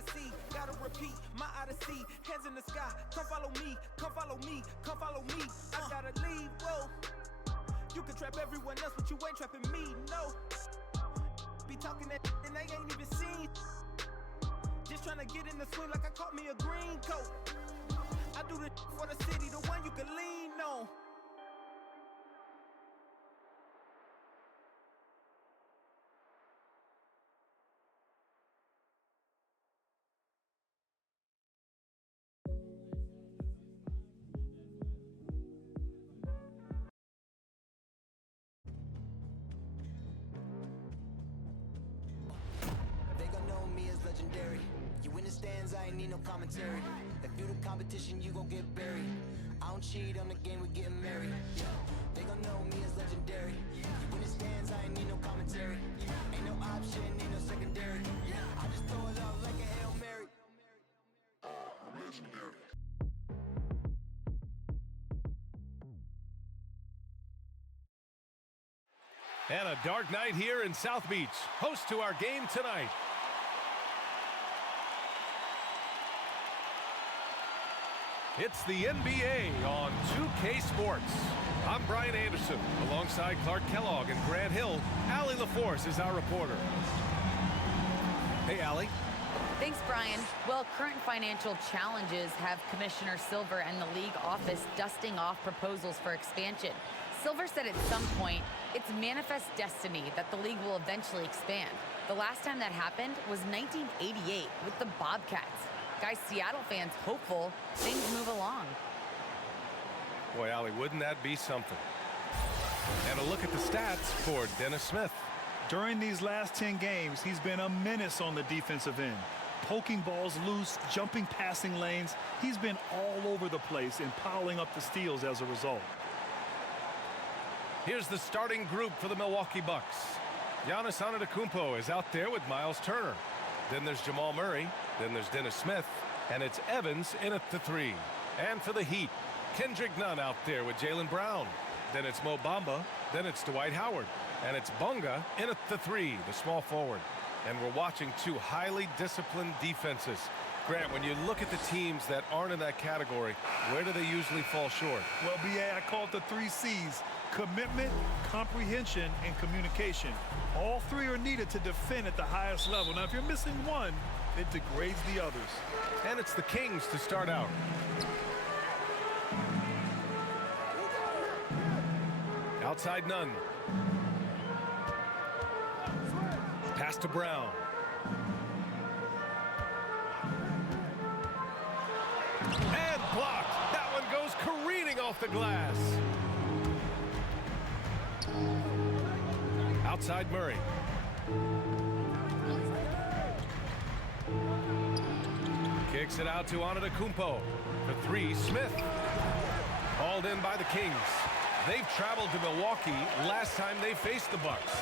odyssey. Gotta repeat my odyssey. Hands in the sky, come follow me, come follow me, come follow me. I gotta leave, whoa. You can trap everyone else, but you ain't trapping me, no. Be talking that and they ain't even seen. Just trying to get in the swing like I caught me a green coat. I do the for the city, the one you can lean on. Legendary. You in the stands, I ain't need no commentary. If you the competition, you gon' get buried. I don't cheat on the game, we getting married. Yeah. They gon' know me as legendary. You in the stands, I ain't need no commentary. Ain't no option, ain't no secondary. I just throw it up like a Hail Mary. Legendary. And a dark night here in South Beach, host to our game tonight. It's the NBA on 2K Sports. I'm Brian Anderson, alongside Clark Kellogg and Grant Hill. Allie LaForce is our reporter. Hey, Allie. Thanks, Brian. Well, current financial challenges have Commissioner Silver and the league office dusting off proposals for expansion. Silver said at some point, it's manifest destiny that the league will eventually expand. The last time that happened was 1988 with the Bobcats. Guys, Seattle fans hopeful things move along. Boy, Allie, wouldn't that be something? And a look at the stats for Dennis Smith. During these last 10 games, he's been a menace on the defensive end. Poking balls loose, jumping passing lanes. He's been all over the place and piling up the steals as a result. Here's the starting group for the Milwaukee Bucks. Giannis Antetokounmpo is out there with Miles Turner. Then there's Jamal Murray. Then there's Dennis Smith. And it's Evans in at the 3. And for the Heat, Kendrick Nunn out there with Jaylen Brown. Then it's Mo Bamba. Then it's Dwight Howard. And it's Bonga in at the 3, the small forward. And we're watching two highly disciplined defenses. Grant, when you look at the teams that aren't in that category, where do they usually fall short? Well, B.A., I call it the 3 C's. Commitment, comprehension, and communication. All 3 are needed to defend at the highest level. Now, if you're missing one, it degrades the others. And it's the Kings to start out. Outside Nunn. Pass to Brown. And blocked. That one goes careening off the glass. Outside Murray. Kicks it out to Antetokounmpo. For 3, Smith. Hauled in by the Kings. They've traveled to Milwaukee last time they faced the Bucks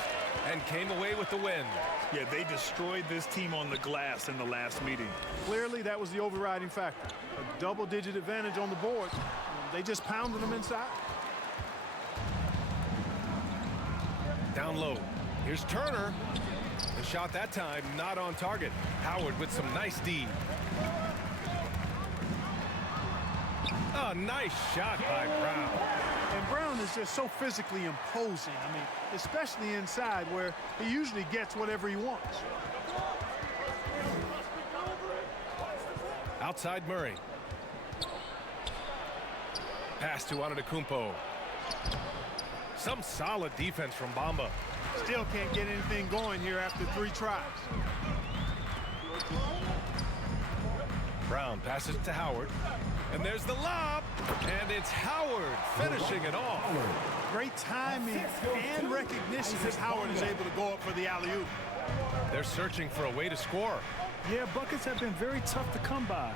and came away with the win. Yeah, they destroyed this team on the glass in the last meeting. Clearly, that was the overriding factor. A double-digit advantage on the board. They just pounded them inside. Down low. Here's Turner. The shot that time not on target. Howard with some nice D. A nice shot by Brown. And Brown is just so physically imposing. I mean, especially inside where he usually gets whatever he wants. Outside Murray. Pass to Antetokounmpo. Some solid defense from Bamba. Still can't get anything going here after 3 tries. Brown passes to Howard. And there's the lob. And it's Howard finishing it off. Great timing and recognition as Howard is able to go up for the alley-oop. They're searching for a way to score. Yeah, buckets have been very tough to come by.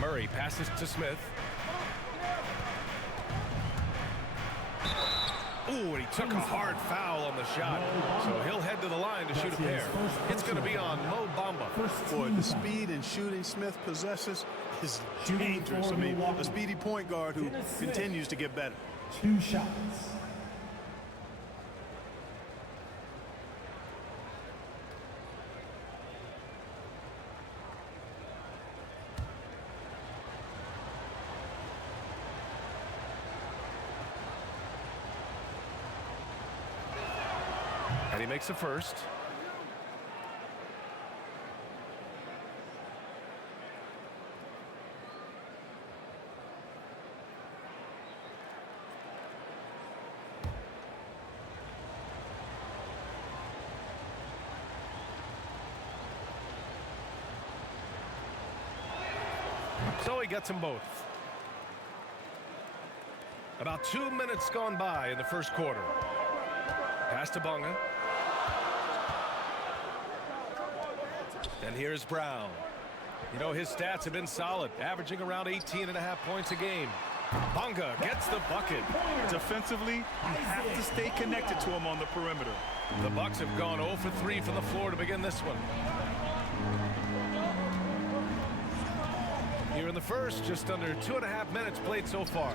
Murray passes to Smith. Ooh, and he took a hard foul on the shot. So he'll head to the line to shoot a pair. It's going to be on Mo Bamba. Boy, the speed and shooting Smith possesses is dangerous. I mean, a speedy point guard who continues to get better. 2 shots. he makes the first. So he gets them both. About 2 minutes gone by in the first quarter. Pass to Bonga. And here's Brown. You know, his stats have been solid, averaging around 18.5 points a game. Bonga gets the bucket. Defensively, you have to stay connected to him on the perimeter. The Bucks have gone 0 for 3 from the floor to begin this one. Here in the first, just under 2.5 minutes played so far.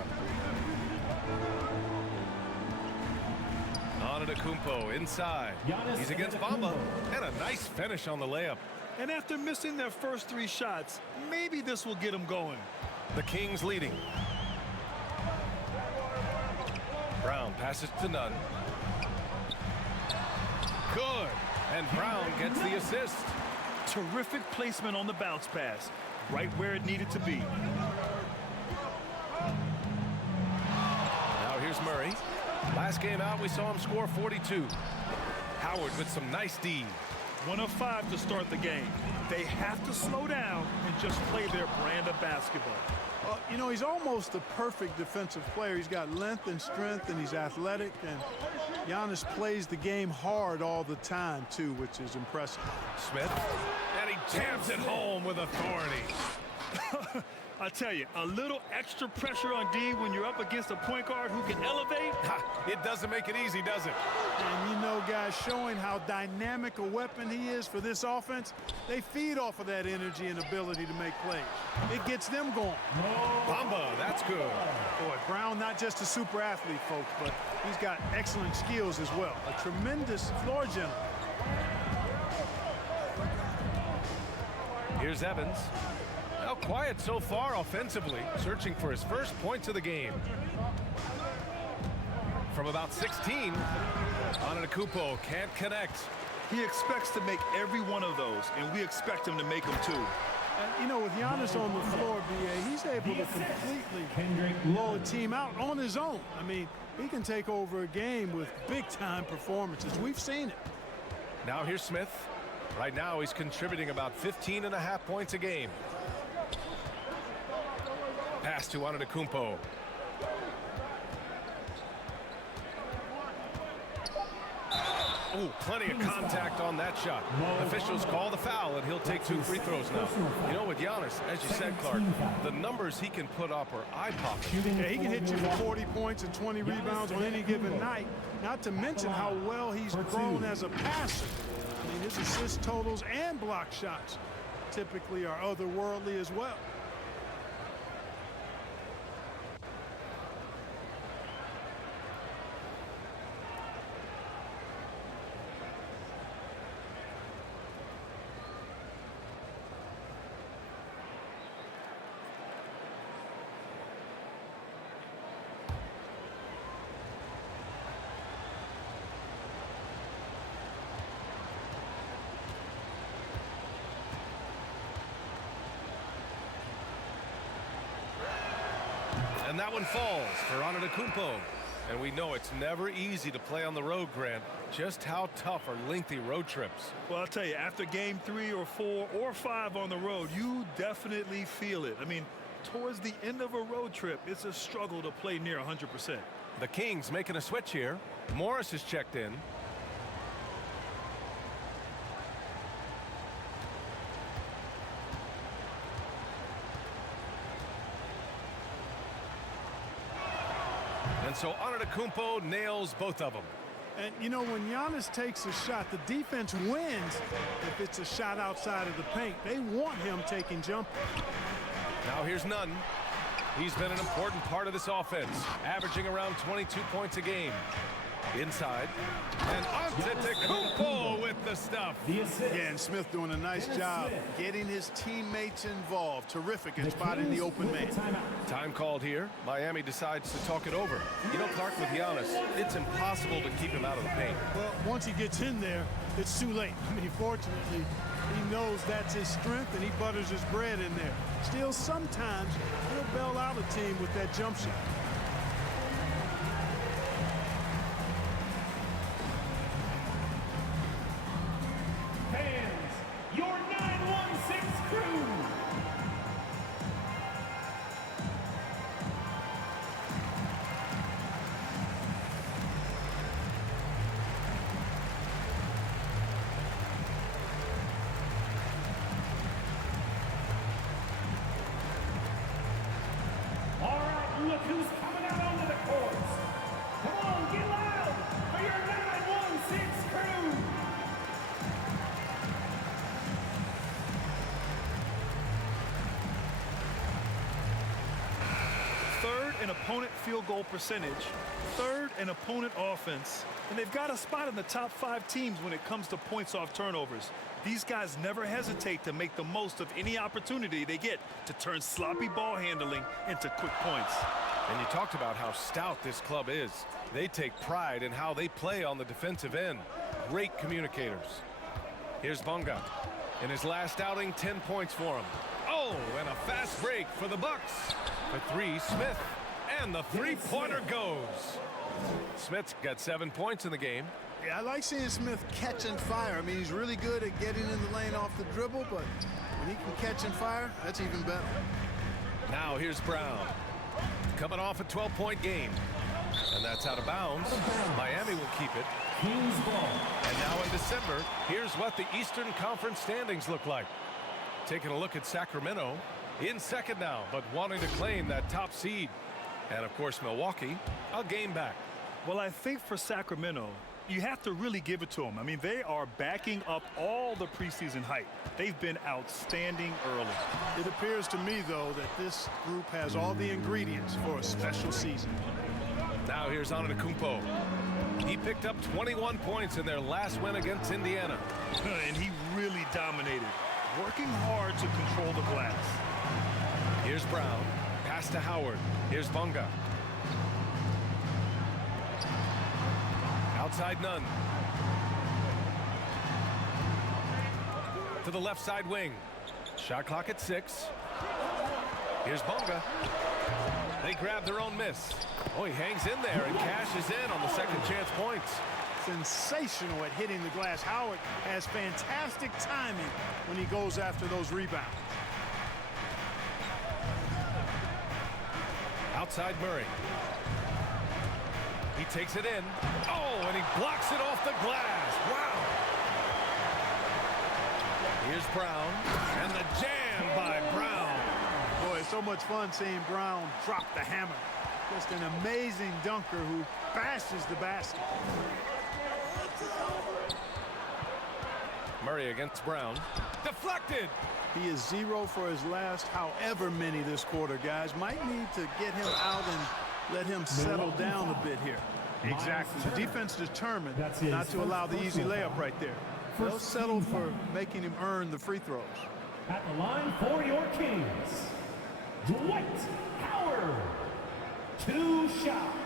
Antetokounmpo inside. He's against Bamba, and a nice finish on the layup. And after missing their first 3 shots, maybe this will get them going. The Kings leading. Brown passes to Nunn. Good. And Brown gets the assist. Terrific placement on the bounce pass. Right where it needed to be. Now here's Murray. Last game out, we saw him score 42. Howard with some nice D. 1 of 5 to start the game. They have to slow down and just play their brand of basketball. Well, you know, he's almost the perfect defensive player. He's got length and strength, and he's athletic. And Giannis plays the game hard all the time, too, which is impressive. Smith, and he jams it home with authority. I tell you, a little extra pressure on D when you're up against a point guard who can elevate. It doesn't make it easy, does it? And you know, guys, showing how dynamic a weapon he is for this offense, they feed off of that energy and ability to make plays. It gets them going. Bamba, that's good. Boy, Brown, not just a super athlete, folks, but he's got excellent skills as well. A tremendous floor general. Here's Evans. Now quiet so far offensively, searching for his first points of the game. From about 16, Antetokounmpo can't connect. He expects to make every one of those, and we expect him to make them too. And, you know, with Giannis on the floor, B.A., he's able to completely blow a team out on his own. I mean, he can take over a game with big-time performances. We've seen it. Now here's Smith. Right now, he's contributing about 15.5 points a game. Pass to Antetokounmpo. Oh, plenty of contact on that shot. Officials call the foul, and he'll take 2 free throws now. You know, with Giannis, as you said, Clark, the numbers he can put up are eye-popping. Yeah, he can hit you for 40 points and 20 rebounds on any given night, not to mention how well he's grown as a passer. I mean, his assist totals and block shots typically are otherworldly as well. And that one falls for Antetokounmpo. And we know it's never easy to play on the road, Grant. Just how tough are lengthy road trips? Well, I'll tell you, after game 3 or 4 or 5 on the road, you definitely feel it. I mean, towards the end of a road trip, it's a struggle to play near 100%. The Kings making a switch here. Morris is checked in. And so Antetokounmpo nails both of them. And, you know, when Giannis takes a shot, the defense wins if it's a shot outside of the paint. They want him taking jumpers. Now here's Nunn. He's been an important part of this offense, averaging around 22 points a game. Inside. And Antetokounmpo with the stuff. Yeah, and Smith doing a nice job getting his teammates involved. Terrific at spotting the open man. Time called here. Miami decides to talk it over. You know, Clark, with Giannis, it's impossible to keep him out of the paint. Well, once he gets in there, it's too late. I mean, fortunately, he knows that's his strength, and he butters his bread in there. Still, sometimes he'll bail out a team with that jump shot. Fans, your 916 crew. All right, look who's coming out onto the courts. Come on, get loud for your 916 crew. Third in opponent field goal percentage, third in opponent offense, and they've got a spot in the top 5 teams when it comes to points off turnovers. These guys never hesitate to make the most of any opportunity they get to turn sloppy ball handling into quick points. And you talked about how stout this club is. They take pride in how they play on the defensive end. Great communicators. Here's Bonga. In his last outing, 10 points for him. Oh, and a fast break for the Bucks. For 3, Smith. And the three-pointer goes. Smith's got 7 points in the game. Yeah, I like seeing Smith catch and fire. I mean, he's really good at getting in the lane off the dribble, but when he can catch and fire, that's even better. Now here's Brown. Coming off a 12-point game. And that's out of bounds. Miami will keep it. Kings ball. And now in December, here's what the Eastern Conference standings look like. Taking a look at Sacramento, in second now, but wanting to claim that top seed. And of course, Milwaukee, a game back. Well, I think for Sacramento, you have to really give it to them. I mean, they are backing up all the preseason hype. They've been outstanding early. It appears to me, though, that this group has all the ingredients for a special season. Now here's Antetokounmpo. He picked up 21 points in their last win against Indiana. And he really dominated, working hard to control the glass. Here's Brown. Pass to Howard. Here's Bonga. Outside Nunn. To the left side wing. Shot clock at 6. Here's Bonga. They grab their own miss. Oh, he hangs in there and cashes in on the second chance points. Sensational at hitting the glass. Howard has fantastic timing when he goes after those rebounds. Outside Murray. He takes it in. Oh, and he blocks it off the glass. Wow. Here's Brown. And the jam by Brown. Boy, it's so much fun seeing Brown drop the hammer. Just an amazing dunker who bashes the basket. Murray against Brown. Deflected. He is 0 for his last however many this quarter, guys. Might need to get him out and let him settle down a bit here. Exactly. The defense determined not to allow the easy layup right there. They'll settle for making him earn the free throws. At the line for your Kings, Dwight Howard. 2 shots.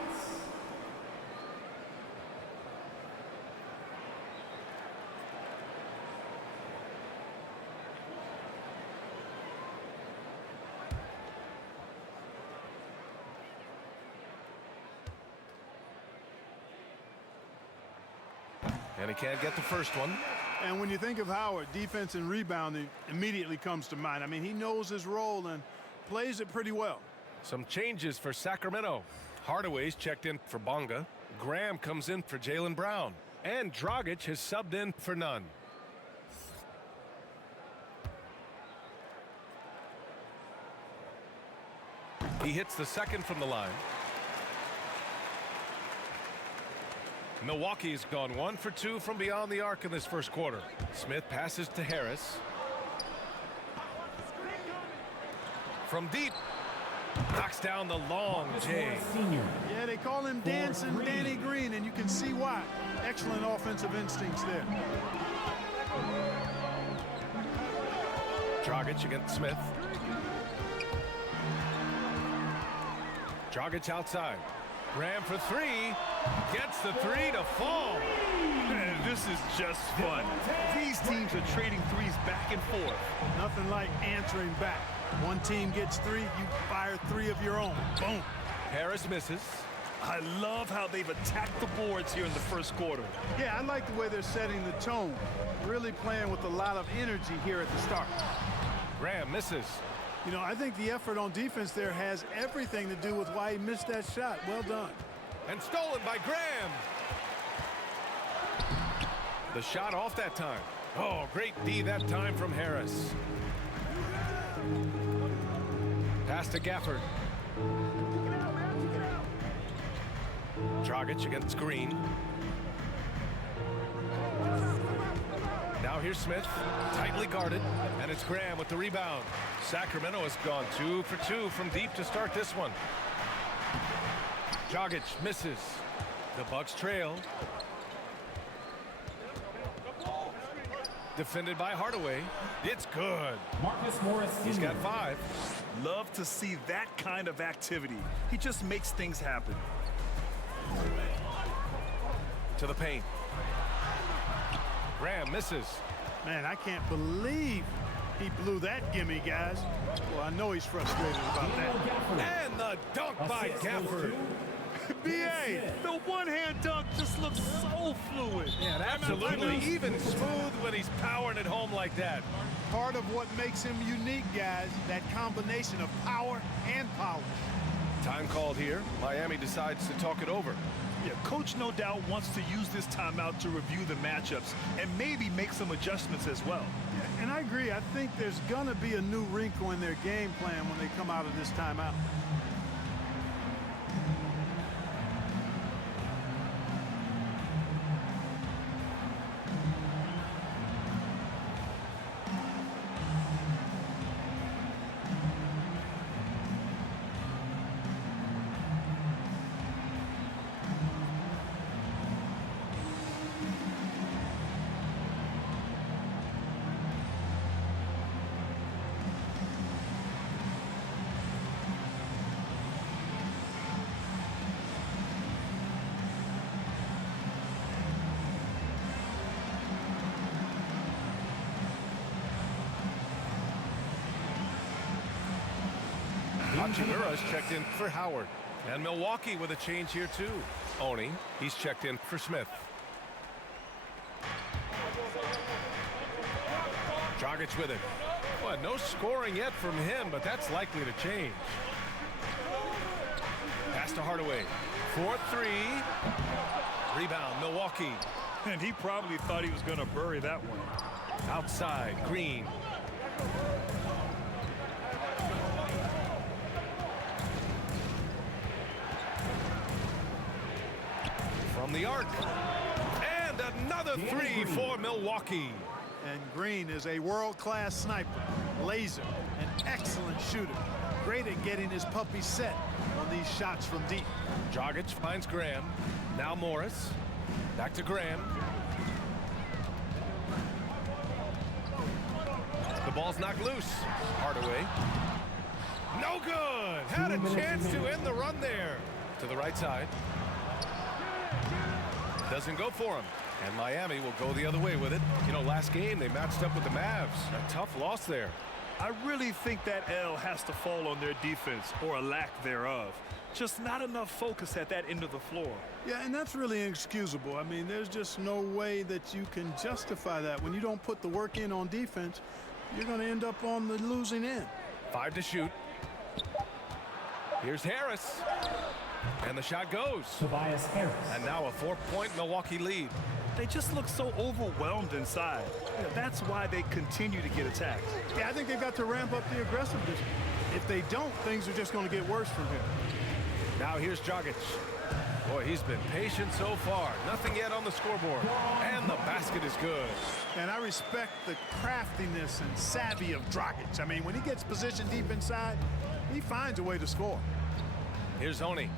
And he can't get the first one. And when you think of Howard, defense and rebounding immediately comes to mind. I mean, he knows his role and plays it pretty well. Some changes for Sacramento. Hardaway's checked in for Bonga. Graham comes in for Jaylen Brown. And Dragic has subbed in for Nunn. He hits the second from the line. Milwaukee's gone 1 for 2 from beyond the arc in this first quarter. Smith passes to Harris. From deep. Knocks down the long J. Senior. Yeah, Yeah, they call him Dancing Danny Green, and you can see why. Excellent offensive instincts there. Dragic against Smith. Dragic outside. Graham for three. Gets the three to fall. Man, this is just fun. These teams are trading threes back and forth. Nothing like answering back. One team gets three, you fire three of your own. Boom. Harris misses. I love how they've attacked the boards here in the first quarter. Yeah, I like the way they're setting the tone. Really playing with a lot of energy here at the start. Graham misses. You know, I think the effort on defense there has everything to do with why he missed that shot. Well done. And stolen by Graham. The shot off that time. Oh, great D that time from Harris. Pass to Gafford. Dragic against Green. Now here's Smith, tightly guarded, and it's Graham with the rebound. Sacramento has gone 2 for 2 from deep to start this one. Dragic misses. The Bucks trail. Defended by Hardaway. It's good. Marcus Morris He's Sr. got 5. Love to see that kind of activity. He just makes things happen. To the paint. Graham misses. Man, I can't believe he blew that gimme, guys. Well, I know he's frustrated about that. And the dunk by Gafford. B.A., the one-hand dunk just looks so fluid. Yeah, absolutely. Even smooth when he's powering it home like that. Part of what makes him unique, guys, that combination of power and polish. Time called here. Miami decides to talk it over. Yeah, coach no doubt wants to use this timeout to review the matchups and maybe make some adjustments as well. Yeah, and I agree. I think there's going to be a new wrinkle in their game plan when they come out of this timeout. Hachimura's checked in for Howard. And Milwaukee with a change here too. Oni, he's checked in for Smith. Dragic with it. Well, no scoring yet from him, but that's likely to change. Pass to Hardaway. 4-3. Rebound, Milwaukee. And he probably thought he was going to bury that one. Outside, Green. From the arc. And another three for Milwaukee. And Green is a world-class sniper, laser, an excellent shooter. Great at getting his puppy set on these shots from deep. Dragic finds Graham. Now Morris. Back to Graham. The ball's knocked loose. Hardaway. No good. Had a chance to end the run there. To the right side. Doesn't go for him. And Miami will go the other way with it. You know, last game they matched up with the Mavs. A tough loss there. I really think that L has to fall on their defense, or a lack thereof. Just not enough focus at that end of the floor. Yeah, and that's really inexcusable. I mean, there's just no way that you can justify that. When you don't put the work in on defense, you're going to end up on the losing end. 5 to shoot. Here's Harris. And the shot goes. Tobias Harris. And now a 4-point Milwaukee lead. They just look so overwhelmed inside. Yeah, that's why they continue to get attacked. Yeah, I think they've got to ramp up the aggressiveness. If they don't, things are just going to get worse from here. Now here's Dragic. Boy, he's been patient so far. Nothing yet on the scoreboard. And the basket is good. And I respect the craftiness and savvy of Dragic. I mean, when he gets positioned deep inside, he finds a way to score. Here's Oni.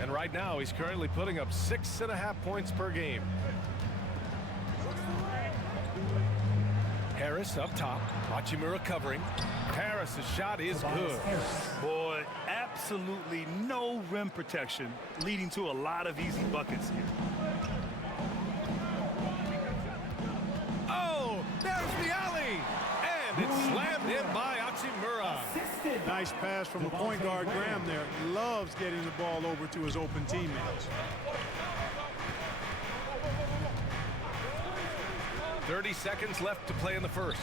And right now, he's currently putting up 6.5 points per game. Harris up top. Hachimura covering. Harris's shot is good. Boy, absolutely no rim protection, leading to a lot of easy buckets here. Oh, there's the alley. And it's slammed in by Hachimura. Nice pass from the point guard, Graham, there. Loves getting the ball over to his open teammates. 30 seconds left to play in the first.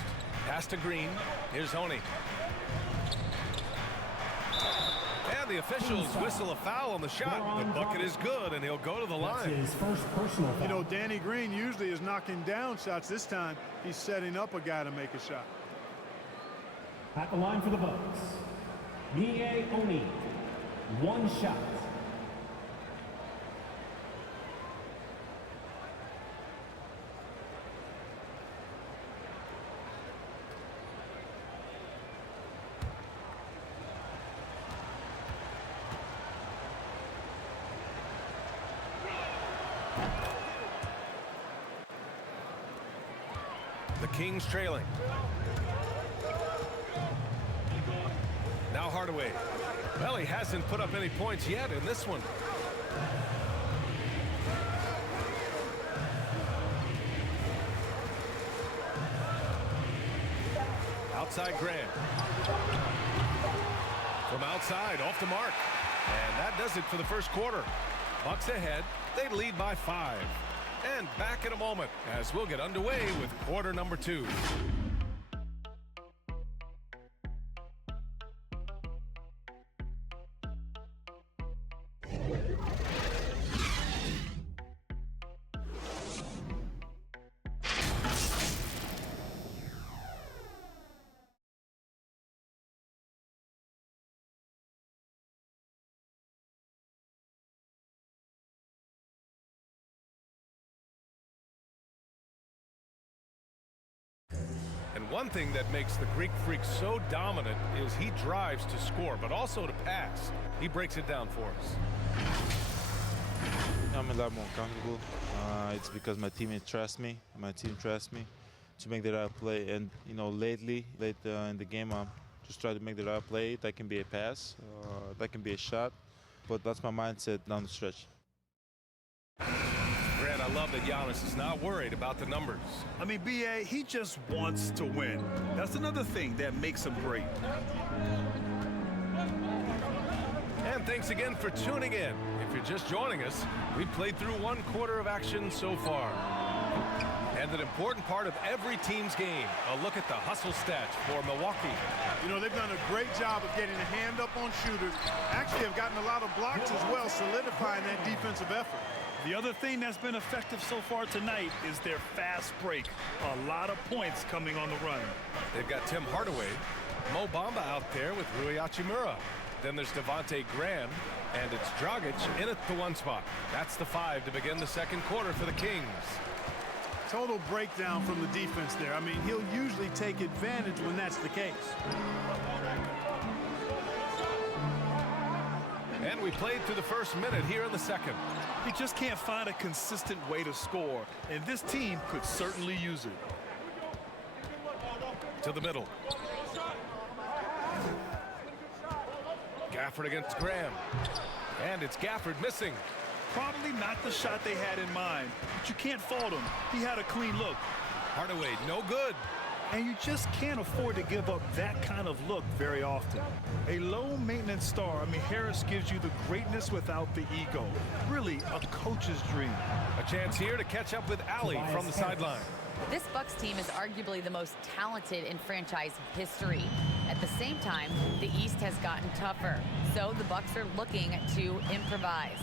Pass to Green. Here's Honey. And the officials whistle a foul on the shot. The bucket is good, and he'll go to the line. His first personal foul. You know, Danny Green usually is knocking down shots. This time, he's setting up a guy to make a shot. At the line for the Bucks, Mie Oni, 1 shot. The Kings trailing. Now Hardaway. Well, he hasn't put up any points yet in this one. Outside Grant. From outside, off the mark. And that does it for the first quarter. Bucks ahead. They lead by 5. And back in a moment as we'll get underway with quarter number 2. And one thing that makes the Greek Freak so dominant is he drives to score, but also to pass. He breaks it down for us. I'm a lot more comfortable. It's because my teammates trust me. My team trusts me to make the right play. And, you know, late in the game, I'm just trying to make the right play. That can be a pass, that can be a shot, but that's my mindset down the stretch. Grant, I love that Giannis is not worried about the numbers. I mean, B.A., he just wants to win. That's another thing that makes him great. And thanks again for tuning in. If you're just joining us, we've played through 1 quarter of action so far. And an important part of every team's game, a look at the hustle stats for Milwaukee. You know, they've done a great job of getting a hand up on shooters. Actually have gotten a lot of blocks as well, solidifying that defensive effort. The other thing that's been effective so far tonight is their fast break. A lot of points coming on the run. They've got Tim Hardaway, Mo Bamba out there with Rui Hachimura. Then there's Devontae Graham, and it's Dragic in at the 1 spot. That's the 5 to begin the second quarter for the Kings. Total breakdown from the defense there. I mean, he'll usually take advantage when that's the case. And we played through the first minute here in the second. He just can't find a consistent way to score, and this team could certainly use it. To the middle. Gafford against Graham. And it's Gafford missing. Probably not the shot they had in mind, but you can't fault him. He had a clean look. Hardaway, no good. And you just can't afford to give up that kind of look very often. A low-maintenance star, I mean, Harris gives you the greatness without the ego. Really, a coach's dream. A chance here to catch up with Ali from the sideline. This Bucks team is arguably the most talented in franchise history. At the same time, the East has gotten tougher, so the Bucks are looking to improvise.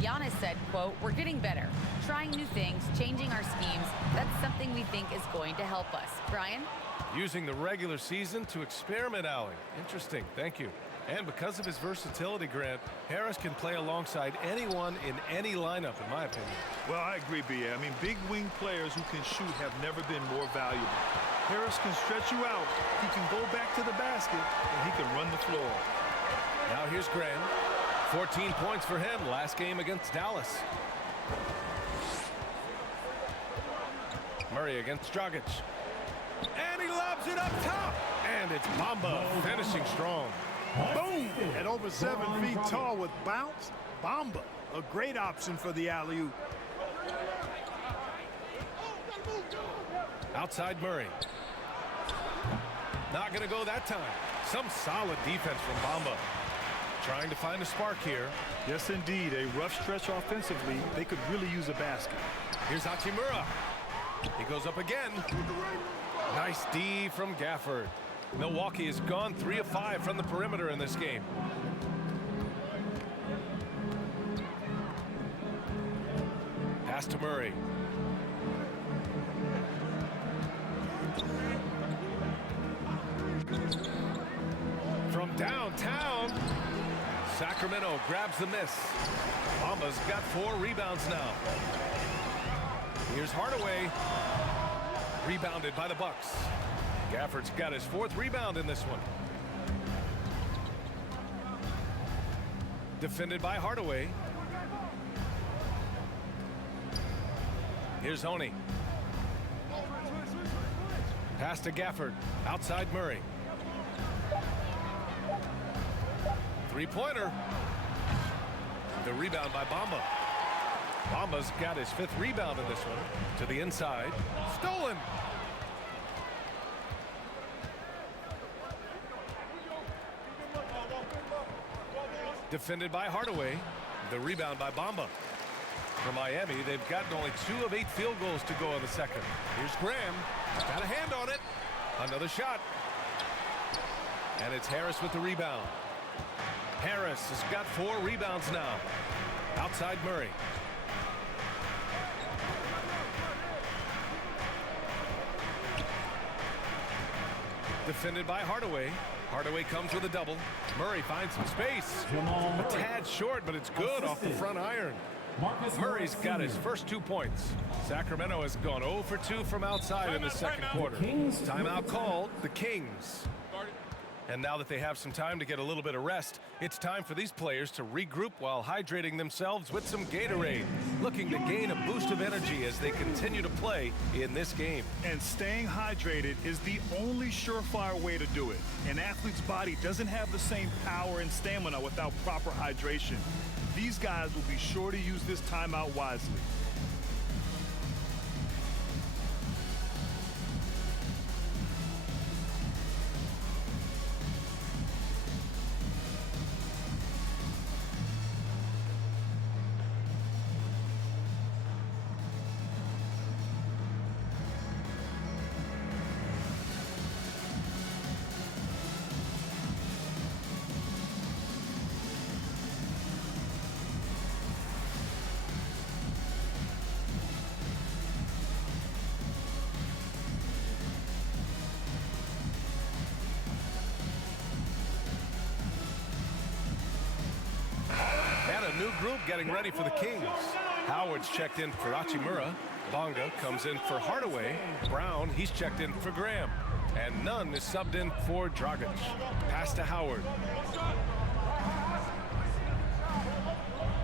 Giannis said, quote, "We're getting better, trying new things, changing our schemes. That's something we think is going to help us." Brian? Using the regular season to experiment Ali. Interesting, thank you. And because of his versatility, Grant, Harris can play alongside anyone in any lineup, in my opinion. Well, I agree, B.A. I mean, big wing players who can shoot have never been more valuable. Harris can stretch you out, he can go back to the basket, and he can run the floor. Now here's Graham. 14 points for him last game against Dallas. Murray against Dragic. And he lobs it up top. And it's Bamba finishing strong. Boom! At over 7 feet tall with bounce, Bamba, a great option for the alley-oop. Outside Murray. Not going to go that time. Some solid defense from Bamba. Trying to find a spark here. Yes, indeed. A rough stretch offensively. They could really use a basket. Here's Hachimura. He goes up again. Nice D from Gafford. Milwaukee has gone 3 of 5 from the perimeter in this game. Pass to Murray. From downtown, Sacramento grabs the miss. Bamba's got 4 rebounds now. Here's Hardaway. Rebounded by the Bucks. Gafford's got his 4th rebound in this one. Defended by Hardaway. Here's Oni. Pass to Gafford. Outside Murray. Three-pointer. The rebound by Bamba. Bamba's got his 5th rebound in this one. To the inside. Stolen. Defended by Hardaway. The rebound by Bamba. For Miami, they've gotten only 2 of 8 field goals to go in the second. Here's Graham. Got a hand on it. Another shot. And it's Harris with the rebound. Harris has got 4 rebounds now. Outside Murray. Defended by Hardaway. Hardaway comes with a double. Murray finds some space. A tad short, but it's good off the front iron. Murray's got his first 2 points. Sacramento has gone 0 for 2 from outside in the second quarter. Timeout called, the Kings. And now that they have some time to get a little bit of rest, it's time for these players to regroup while hydrating themselves with some Gatorade, looking to gain a boost of energy as they continue to play in this game. And staying hydrated is the only surefire way to do it. An athlete's body doesn't have the same power and stamina without proper hydration. These guys will be sure to use this timeout wisely. New group getting ready for the Kings. Howard's checked in for Hachimura. Bonga comes in for Hardaway. Brown, he's checked in for Graham. And Nunn is subbed in for Dragic. Pass to Howard.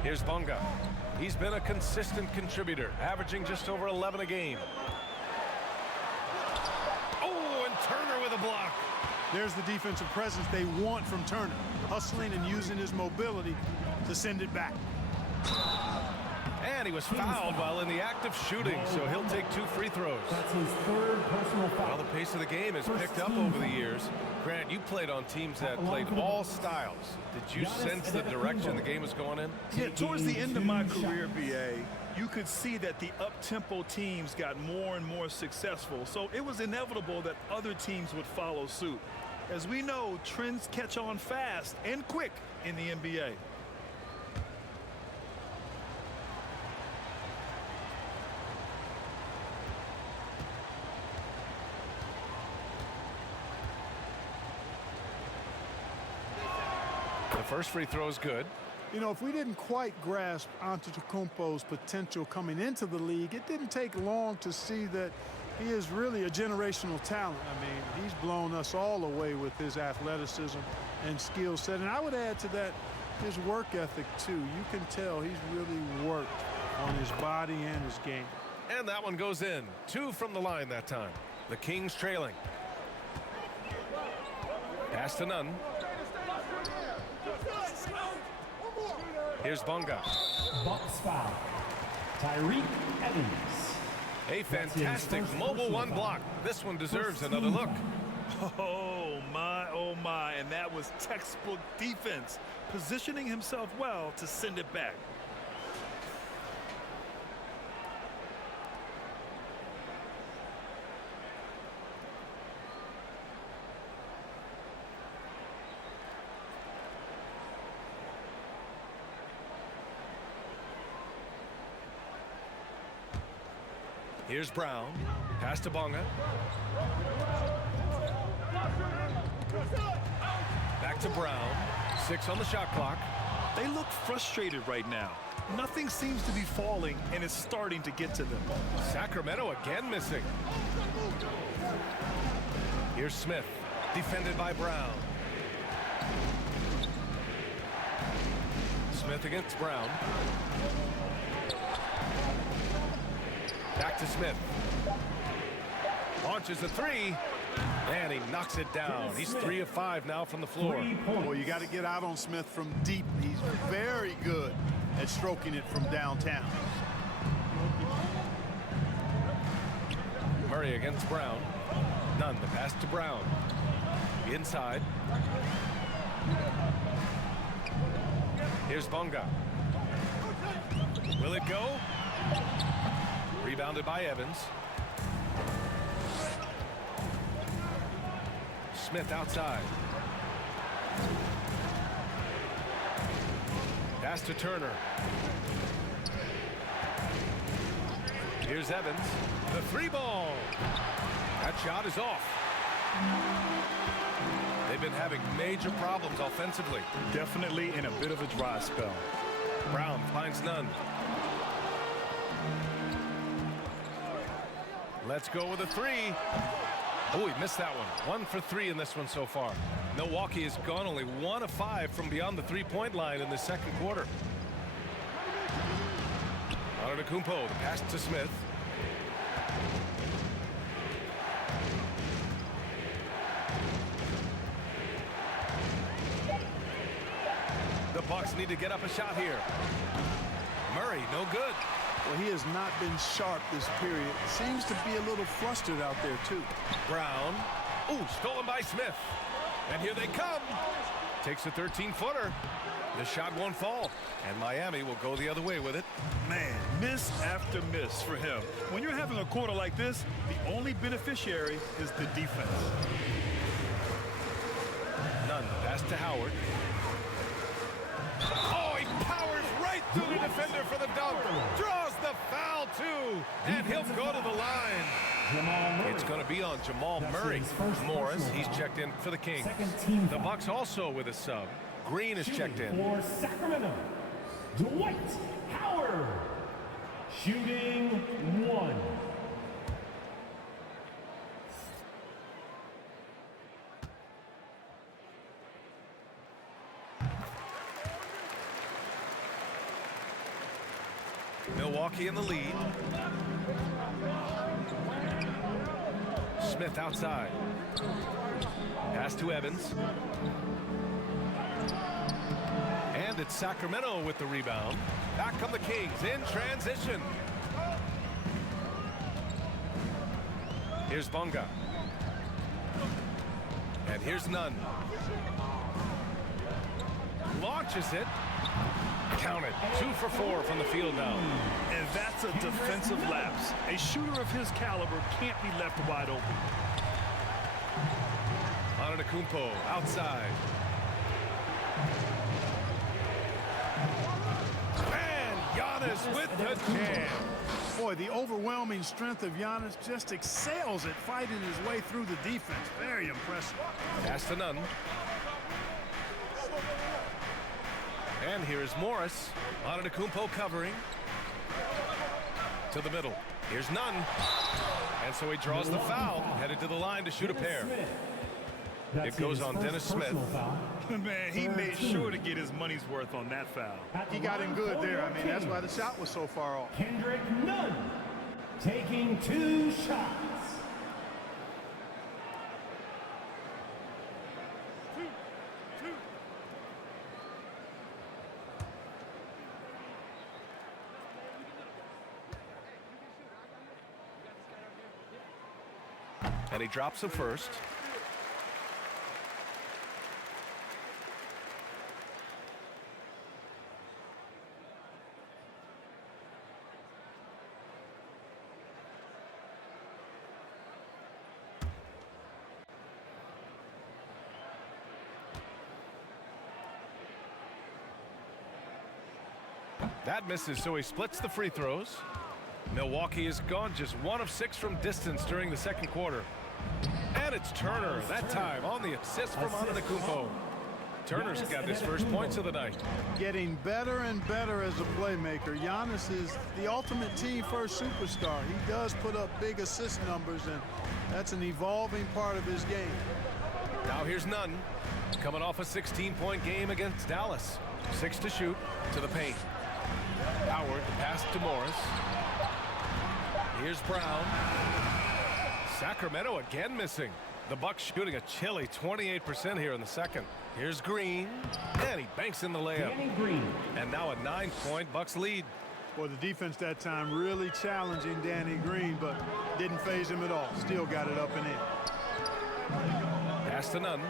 Here's Bonga. He's been a consistent contributor, averaging just over 11 a game. Oh, and Turner with a block. There's the defensive presence they want from Turner, hustling and using his mobility to send it back. And he was fouled while in the act of shooting, so he'll take 2 free throws. That's his 3rd personal foul. Well, the pace of the game has picked up over the years. Grant, you played on teams that played all styles. Did you sense the direction the game was going in? Yeah, towards the end of my career, BA, you could see that the up-tempo teams got more and more successful, so it was inevitable that other teams would follow suit. As we know, trends catch on fast and quick in the NBA. The first free throw is good. You know, if we didn't quite grasp Antetokounmpo's potential coming into the league, it didn't take long to see that he is really a generational talent. I mean, he's blown us all away with his athleticism and skill set. And I would add to that his work ethic, too. You can tell he's really worked on his body and his game. And that one goes in. 2 from the line that time. The Kings trailing. Pass to Nunn. Here's Bonga. Bucks foul. Tyreek Evans. A fantastic mobile one block. This one deserves another look. Oh my, and that was textbook defense, positioning himself well to send it back. Here's Brown. Pass to Bonga. Back to Brown. 6 on the shot clock. They look frustrated right now. Nothing seems to be falling, and it's starting to get to them. Sacramento again missing. Here's Smith. Defended by Brown. Smith against Brown. Back to Smith. Launches a 3. And he knocks it down. He's 3 of 5 now from the floor. Well, you got to get out on Smith from deep. He's very good at stroking it from downtown. Murray against Brown. Nunn, the pass to Brown. Inside. Here's Bonga. Will it go? Rebounded by Evans. Smith outside. Pass to Turner. Here's Evans. The 3-ball. That shot is off. They've been having major problems offensively. Definitely in a bit of a dry spell. Brown finds Nunn. Let's go with a 3. Oh, he missed that one. 1 for 3 in this one so far. Milwaukee has gone only 1 of 5 from beyond the 3-point line in the second quarter. Antetokounmpo, the pass to Smith. The Bucks need to get up a shot here. Murray, no good. Well, he has not been sharp this period. Seems to be a little flustered out there, too. Brown. Ooh, stolen by Smith. And here they come. Takes a 13-footer. The shot won't fall. And Miami will go the other way with it. Man, miss after miss for him. When you're having a quarter like this, the only beneficiary is the defense. Nunn, pass to Howard. Oh, he powers right through the defender for the dunk. Draws the foul, too. And he'll go to the line. It's going to be on Jamal Murray. Morris, he's checked in for the Kings. The Bucks also with a sub. Green is checked in. For Sacramento, Dwight Howard. Shooting 1. Milwaukee in the lead. Smith outside. Pass to Evans. And it's Sacramento with the rebound. Back come the Kings in transition. Here's Bonga. And here's Nunn. Launches it. Count it. 2 for 4 from the field now. And that's a defensive lapse. A shooter of his caliber can't be left wide open. Antetokounmpo outside. And Giannis with the jam. Boy, the overwhelming strength of Giannis just excels at fighting his way through the defense. Very impressive. Pass to Nunn. And here is Morris. Antetokounmpo covering. To the middle. Here's Nunn. And so he draws the foul. Headed to the line to shoot a pair. It goes on Dennis Smith. Man, he made sure to get his money's worth on that foul. He got him good there. I mean, that's why the shot was so far off. Kendrick Nunn taking 2 shots. And he drops it first. That misses, so he splits the free throws. Milwaukee is gone just 1 of 6 from distance during the second quarter. And it's Turner, that time on the assist from Antetokounmpo. Turner's got his first points of the night. Getting better and better as a playmaker. Giannis is the ultimate team-first superstar. He does put up big assist numbers, and that's an evolving part of his game. Now here's Nunn, coming off a 16-point game against Dallas. 6 to shoot, to the paint. Howard, the pass to Morris. Here's Brown. Sacramento again missing. The Bucks shooting a chilly 28% here in the second. Here's Green, and he banks in the layup. And now a 9-point Bucks lead. Well, the defense that time really challenging Danny Green, but didn't phase him at all. Still got it up and in. Pass to Nunn.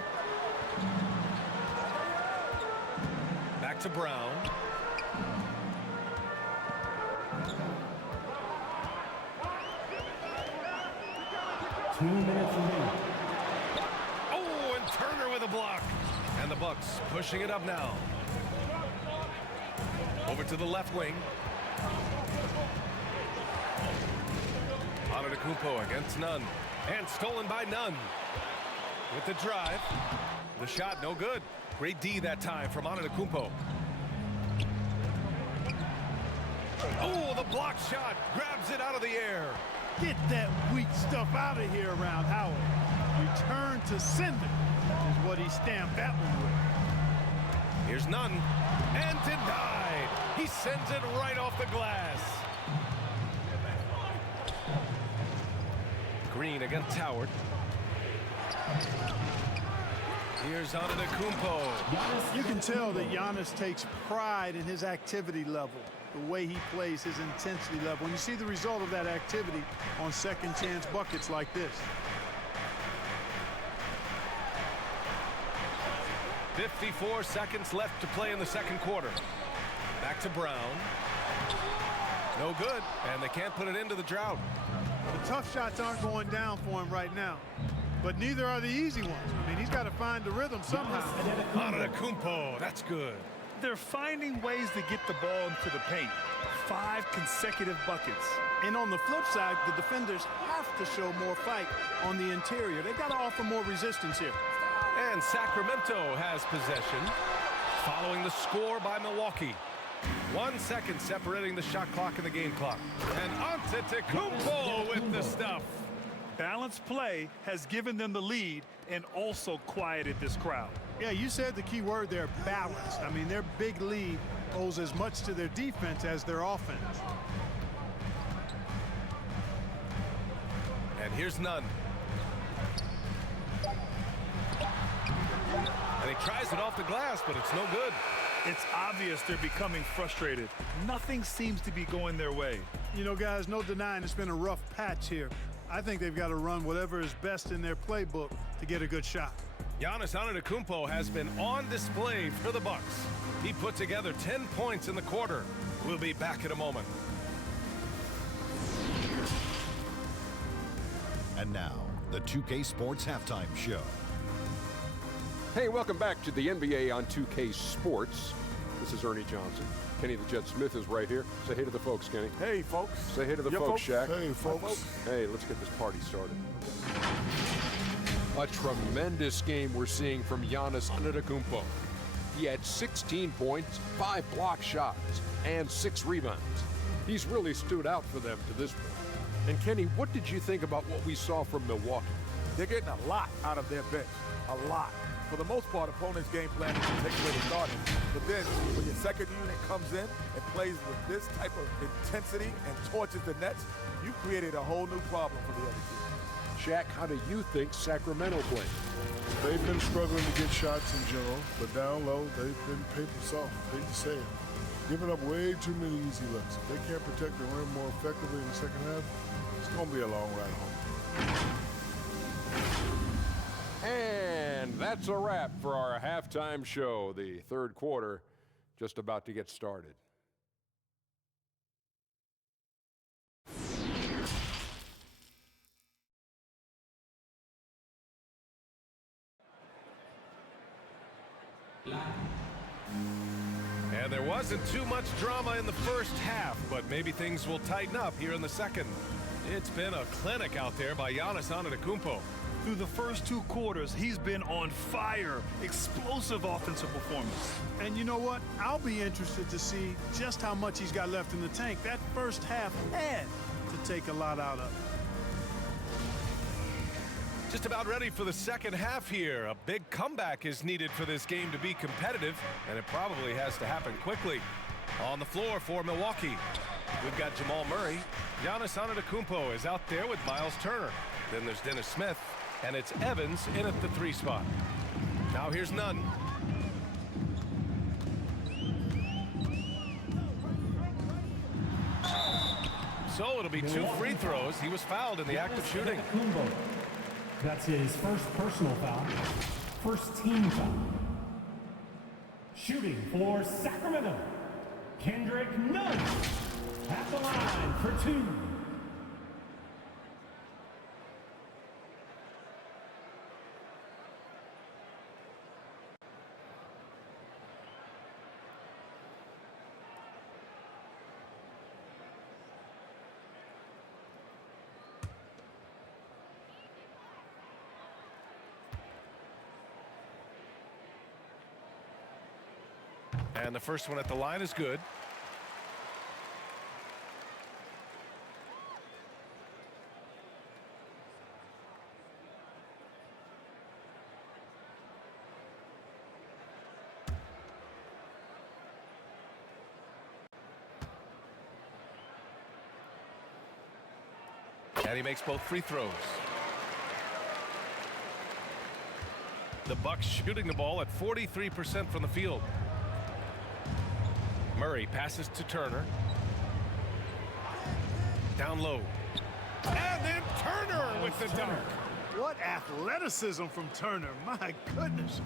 Back to Brown. Two minutes remaining. Oh, and Turner with a block. And the Bucks pushing it up now. Over to the left wing. Antetokounmpo against Nunn. And stolen by Nunn. With the drive. The shot no good. Great D that time from Antetokounmpo. Oh, the block shot. Grabs it out of the air. Get that weak stuff out of here around Howard. Return to sender is what he stamped that one with. Here's Nunn. And denied. He sends it right off the glass. Green against Howard. Here's Antetokounmpo. You can tell that Giannis takes pride in his activity level, the way he plays, his intensity level. And you see the result of that activity on second chance buckets like this. 54 seconds left to play in the second quarter. Back to Brown. No good, and they can't put it into the drought. The tough shots aren't going down for him right now, but neither are the easy ones. I mean, he's got to find the rhythm somehow. Antetokounmpo, that's good. They're finding ways to get the ball into the paint. 5 consecutive buckets. And on the flip side, the defenders have to show more fight on the interior. They've got to offer more resistance here. And Sacramento has possession, following the score by Milwaukee. 1 second separating the shot clock and the game clock. And Antetokounmpo with the stuff. Balanced play has given them the lead and also quieted this crowd. Yeah, you said the key word there, balanced. I mean, their big lead owes as much to their defense as their offense. And here's Nunn. And he tries it off the glass, but it's no good. It's obvious they're becoming frustrated. Nothing seems to be going their way. You know, guys, no denying it's been a rough patch here. I think they've got to run whatever is best in their playbook to get a good shot. Giannis Antetokounmpo has been on display for the Bucks. He put together 10 points in the quarter. We'll be back in a moment. And now, the 2K Sports Halftime Show. Hey, welcome back to the NBA on 2K Sports. This is Ernie Johnson. Kenny the Jet Smith is right here. Say hey to the folks, Kenny. Hey, folks. Say hey to the folks, Shaq. Hey, folks. Hey, let's get this party started. A tremendous game we're seeing from Giannis Antetokounmpo. He had 16 points, 5 block shots, and 6 rebounds. He's really stood out for them to this point. And Kenny, what did you think about what we saw from Milwaukee? They're getting a lot out of their bench, a lot. For the most part, opponents' game plan is to take away the starters. But then, when your second unit comes in and plays with this type of intensity and torches the nets, you've created a whole new problem for the other team. Shaq, how do you think Sacramento played? They've been struggling to get shots in general, but down low, they've been paper soft. Hate to say it. Giving up way too many easy looks. If they can't protect the rim more effectively in the second half, it's going to be a long ride home. And that's a wrap for our halftime show. The third quarter just about to get started. And there wasn't too much drama in the first half, but maybe things will tighten up here in the second. It's been a clinic out there by Giannis Antetokounmpo. Through the first 2 quarters, he's been on fire. Explosive offensive performance. And you know what? I'll be interested to see just how much he's got left in the tank. That first half had to take a lot out of it. Just about ready for the second half here. A big comeback is needed for this game to be competitive, and it probably has to happen quickly. On the floor for Milwaukee, we've got Jamal Murray. Giannis Antetokounmpo is out there with Miles Turner. Then there's Dennis Smith, and it's Evans in at the 3 spot. Now here's Nunn. So it'll be 2 free throws. He was fouled in the act of shooting. That's his first personal foul. First team foul. Shooting for Sacramento, Kendrick Nunn at the line for 2. And the first one at the line is good. And he makes both free throws. The Bucks shooting the ball at 43% from the field. Murray passes to Turner. Down low. And then Turner with the dunk. What athleticism from Turner. My goodness.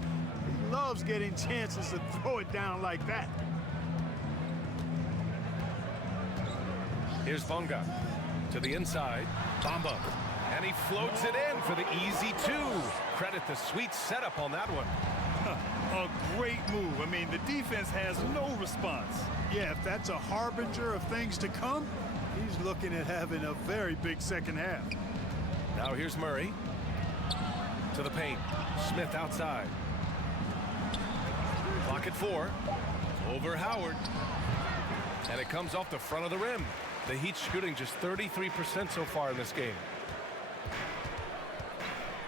He loves getting chances to throw it down like that. Here's Bonga to the inside. Bamba. And he floats it in for the easy 2. Credit the sweet setup on that one. A great move. I mean, the defense has no response. Yeah, if that's a harbinger of things to come, he's looking at having a very big second half. Now here's Murray to the paint. Smith outside. Clock at 4. Over Howard. And it comes off the front of the rim. The Heat shooting just 33% so far in this game.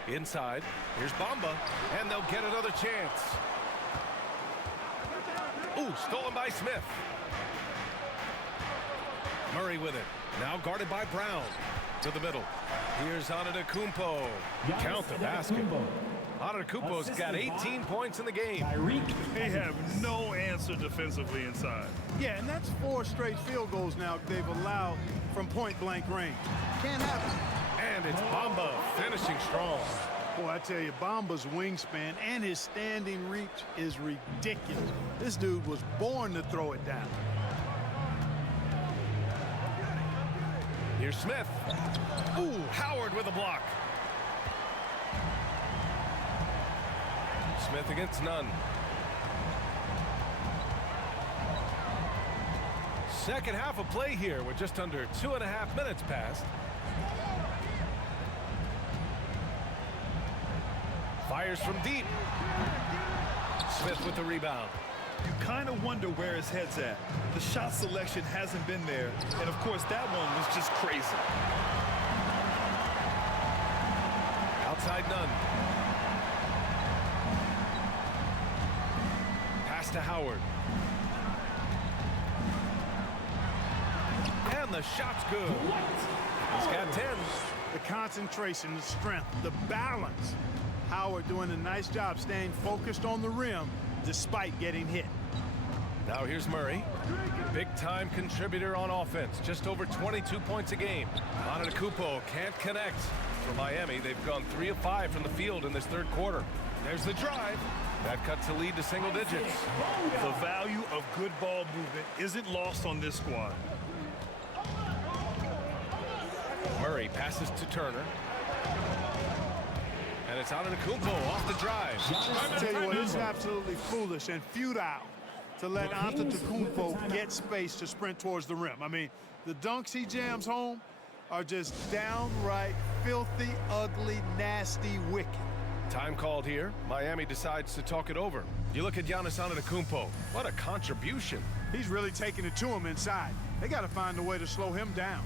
Inside, here's Bamba, and they'll get another chance. Ooh, stolen by Smith. Murray with it, now guarded by Brown. To the middle, here's Antetokounmpo. Count the basket. Antetokounmpo's got 18 points in the game. They have no answer defensively inside. Yeah, and that's 4 straight field goals now they've allowed from point-blank range. Can't happen. And it's Bamba finishing strong. Boy, I tell you, Bamba's wingspan and his standing reach is ridiculous. This dude was born to throw it down. Here's Smith. Ooh, Howard with a block. Smith against Nunn. Second half of play here with just under 2.5 minutes passed. Fires from deep. Smith with the rebound. You kind of wonder where his head's at. The shot selection hasn't been there. And, of course, that one was just crazy. Outside none. Pass to Howard. And the shot's good. He's got 10. The concentration, the strength, the balance. Howard doing a nice job staying focused on the rim despite getting hit. Now here's Murray. Big-time contributor on offense. Just over 22 points a game. Antetokounmpo can't connect. For Miami, they've gone 3 of 5 from the field in this third quarter. There's the drive. That cuts the lead to single digits. The value of good ball movement isn't lost on this squad. Murray passes to Turner. And it's Antetokounmpo off the drive. I tell you what, it's absolutely foolish and futile to let Antetokounmpo get space to sprint towards the rim. I mean, the dunks he jams home are just downright filthy, ugly, nasty, wicked. Time called here. Miami decides to talk it over. You look at Giannis Antetokounmpo. What a contribution. He's really taking it to him inside. They got to find a way to slow him down.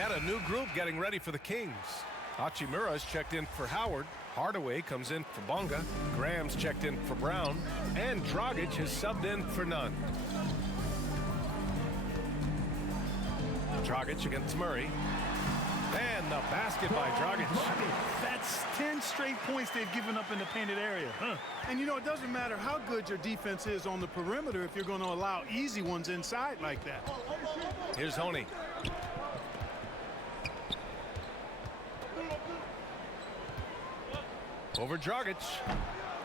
And a new group getting ready for the Kings. Hachimura's checked in for Howard. Hardaway comes in for Bonga. Graham's checked in for Brown. And Dragic has subbed in for Nunn. Dragic against Murray. And the basket by Dragic. That's 10 straight points they've given up in the painted area. And you know, it doesn't matter how good your defense is on the perimeter if you're going to allow easy ones inside like that. Here's Honey. Over Dragic.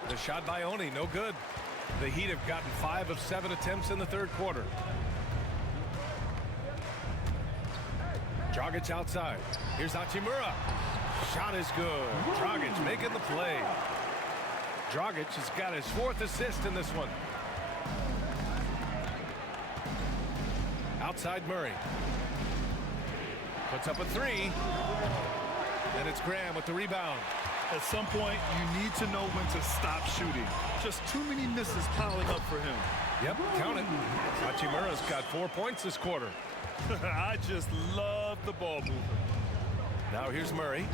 The shot by Oni, no good. The Heat have gotten 5 of 7 attempts in the third quarter. Dragic outside. Here's Hachimura. Shot is good. Dragic making the play. Dragic has got his 4th assist in this one. Outside Murray. Puts up a 3. And it's Graham with the rebound. At some point, you need to know when to stop shooting. Just too many misses piling up for him. Yep, count it. Hachimura's got 4 points this quarter. I just love the ball movement. Now here's Murray.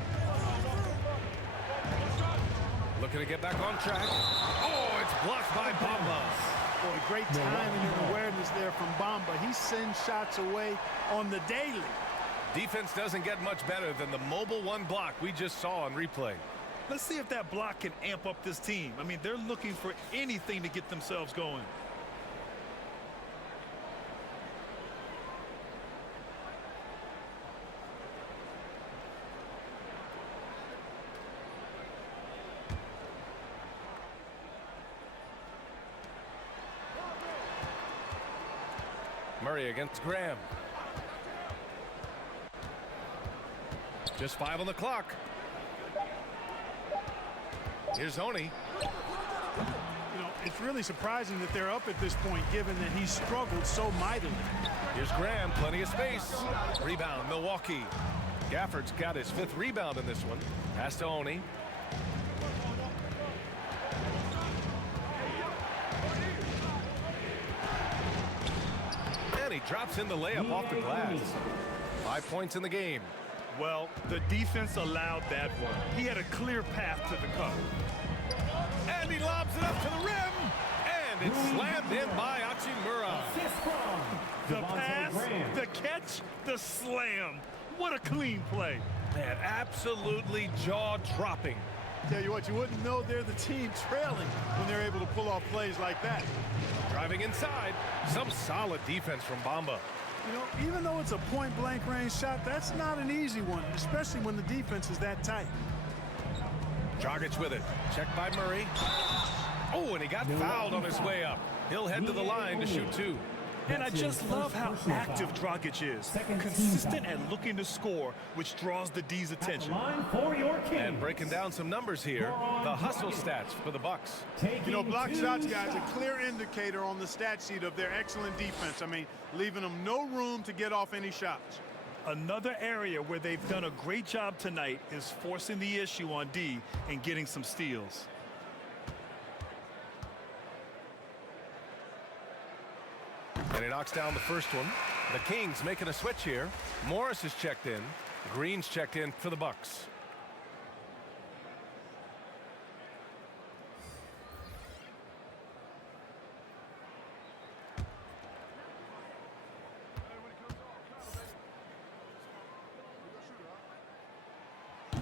Looking to get back on track. Oh, it's blocked by Bamba. Boy, great timing and awareness there from Bamba. He sends shots away on the daily. Defense doesn't get much better than the mobile 1 block we just saw on replay. Let's see if that block can amp up this team. I mean, they're looking for anything to get themselves going. Murray against Graham. Just 5 on the clock. Here's Honey. You know, it's really surprising that they're up at this point, given that he struggled so mightily. Here's Graham, plenty of space. Rebound, Milwaukee. Gafford's got his 5th rebound in this one. Pass to Honey. And he drops in the layup off the glass. 5 points in the game. Well, the defense allowed that one. He had a clear path to the cup. And he lobs it up to the rim. And it's slammed in by Hachimura. The pass, the catch, the slam. What a clean play. Man, absolutely jaw-dropping. Tell you what, you wouldn't know they're the team trailing when they're able to pull off plays like that. Driving inside, some solid defense from Bamba. You know, even though it's a point-blank range shot, that's not an easy one, especially when the defense is that tight. Dragic with it. Checked by Murray. Oh, and he got fouled on his way up. He'll head to the line to shoot 2. And I just love how active Dragic is. Consistent at looking to score, which draws the D's attention. And breaking down some numbers here, the hustle stats for the Bucks. You know, block shots, guys, a clear indicator on the stat sheet of their excellent defense. I mean, leaving them no room to get off any shots. Another area where they've done a great job tonight is forcing the issue on D and getting some steals. And he knocks down the first one. The Kings making a switch here. Morris is checked in. Green's checked in for the Bucks.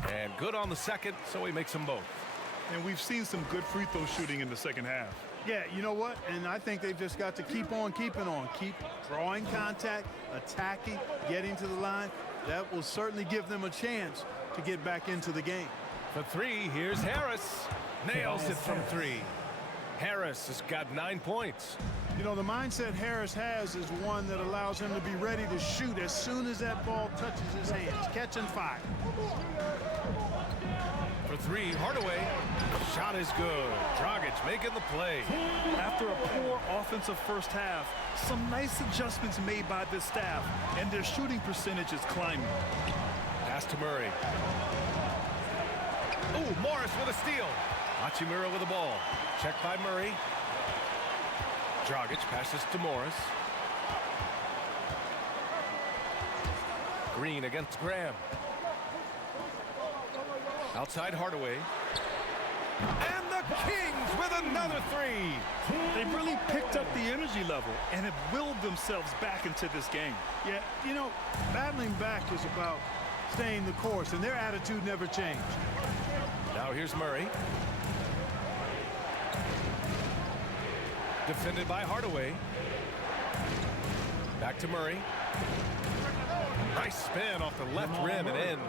And good on the second, so he makes them both. And we've seen some good free throw shooting in the second half. Yeah, you know what? And I think they've just got to keep on keeping on. Keep drawing contact, attacking, getting to the line. That will certainly give them a chance to get back into the game. For 3, here's Harris. Nails it from 3. Harris has got 9 points. You know, the mindset Harris has is one that allows him to be ready to shoot as soon as that ball touches his hands. Catch and fire. For 3, Hardaway. Shot is good. Dragic making the play. After a poor offensive first half, some nice adjustments made by this staff, and their shooting percentage is climbing. Pass to Murray. Oh, Morris with a steal. Hachimura with the ball. Checked by Murray. Dragic passes to Morris. Green against Graham. Outside Hardaway. And the Kings with another 3. They really picked up the energy level and have willed themselves back into this game. Yeah, you know, battling back is about staying the course, and their attitude never changed. Now here's Murray. Defended by Hardaway. Back to Murray. Nice spin off the left rim and in.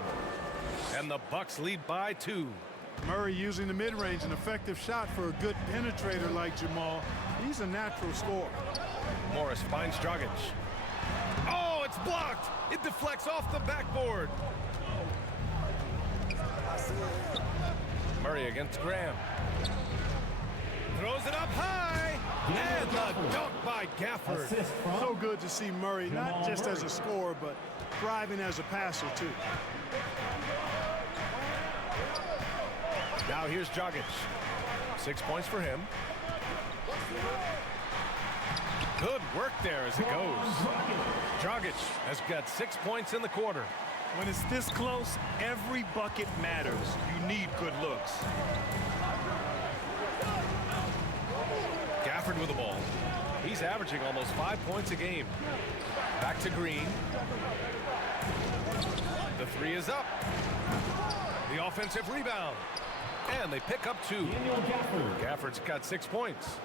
And the Bucks lead by 2. Murray using the mid-range, an effective shot for a good penetrator like Jamal. He's a natural scorer. Morris finds Dragic. Oh, it's blocked. It deflects off the backboard. Murray against Graham. Throws it up high. And the dunk by Gafford. So good to see Murray, not just as a scorer, but thriving as a passer, too. Now here's Dragic. 6 points for him. Good work there as it goes. Dragic has got 6 points in the quarter. When it's this close, every bucket matters. You need good looks. Gafford with the ball. He's averaging almost 5 points a game. Back to Green. The 3 is up. The offensive rebound. And they pick up 2. Gafford's got 6 points.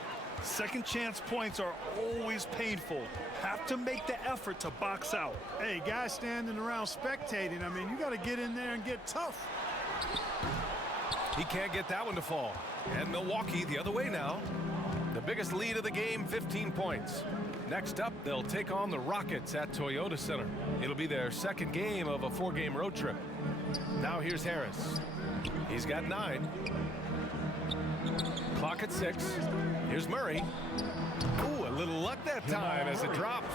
Second chance points are always painful. Have to make the effort to box out. Hey, guys standing around spectating, I mean, you got to get in there and get tough. He can't get that one to fall. And Milwaukee the other way now. The biggest lead of the game, 15 points. Next up, they'll take on the Rockets at Toyota Center. It'll be their second game of a 4-game road trip. Now here's Harris. He's got 9. Clock at 6. Here's Murray. Ooh, a little luck that time as it drops.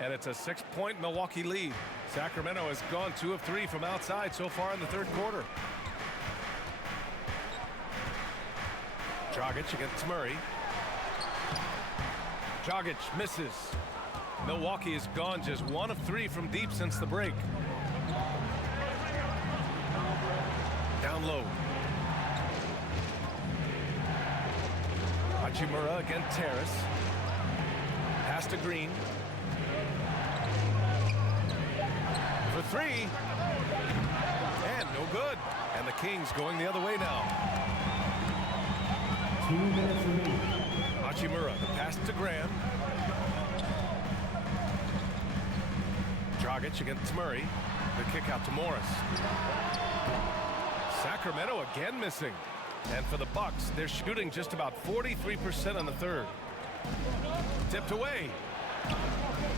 And it's a 6-point Milwaukee lead. Sacramento has gone 2 of 3 from outside so far in the third quarter. Dragic against Murray. Dragic misses. Milwaukee has gone just 1 of 3 from deep since the break. Down low. Hachimura against Terrace. Pass to Green. For 3. And no good. And the Kings going the other way now. 2 minutes remaining. Hachimura, the pass to Graham. Dragic against Murray. The kick out to Morris. Sacramento again missing. And for the Bucks, they're shooting just about 43% on the third. Tipped away.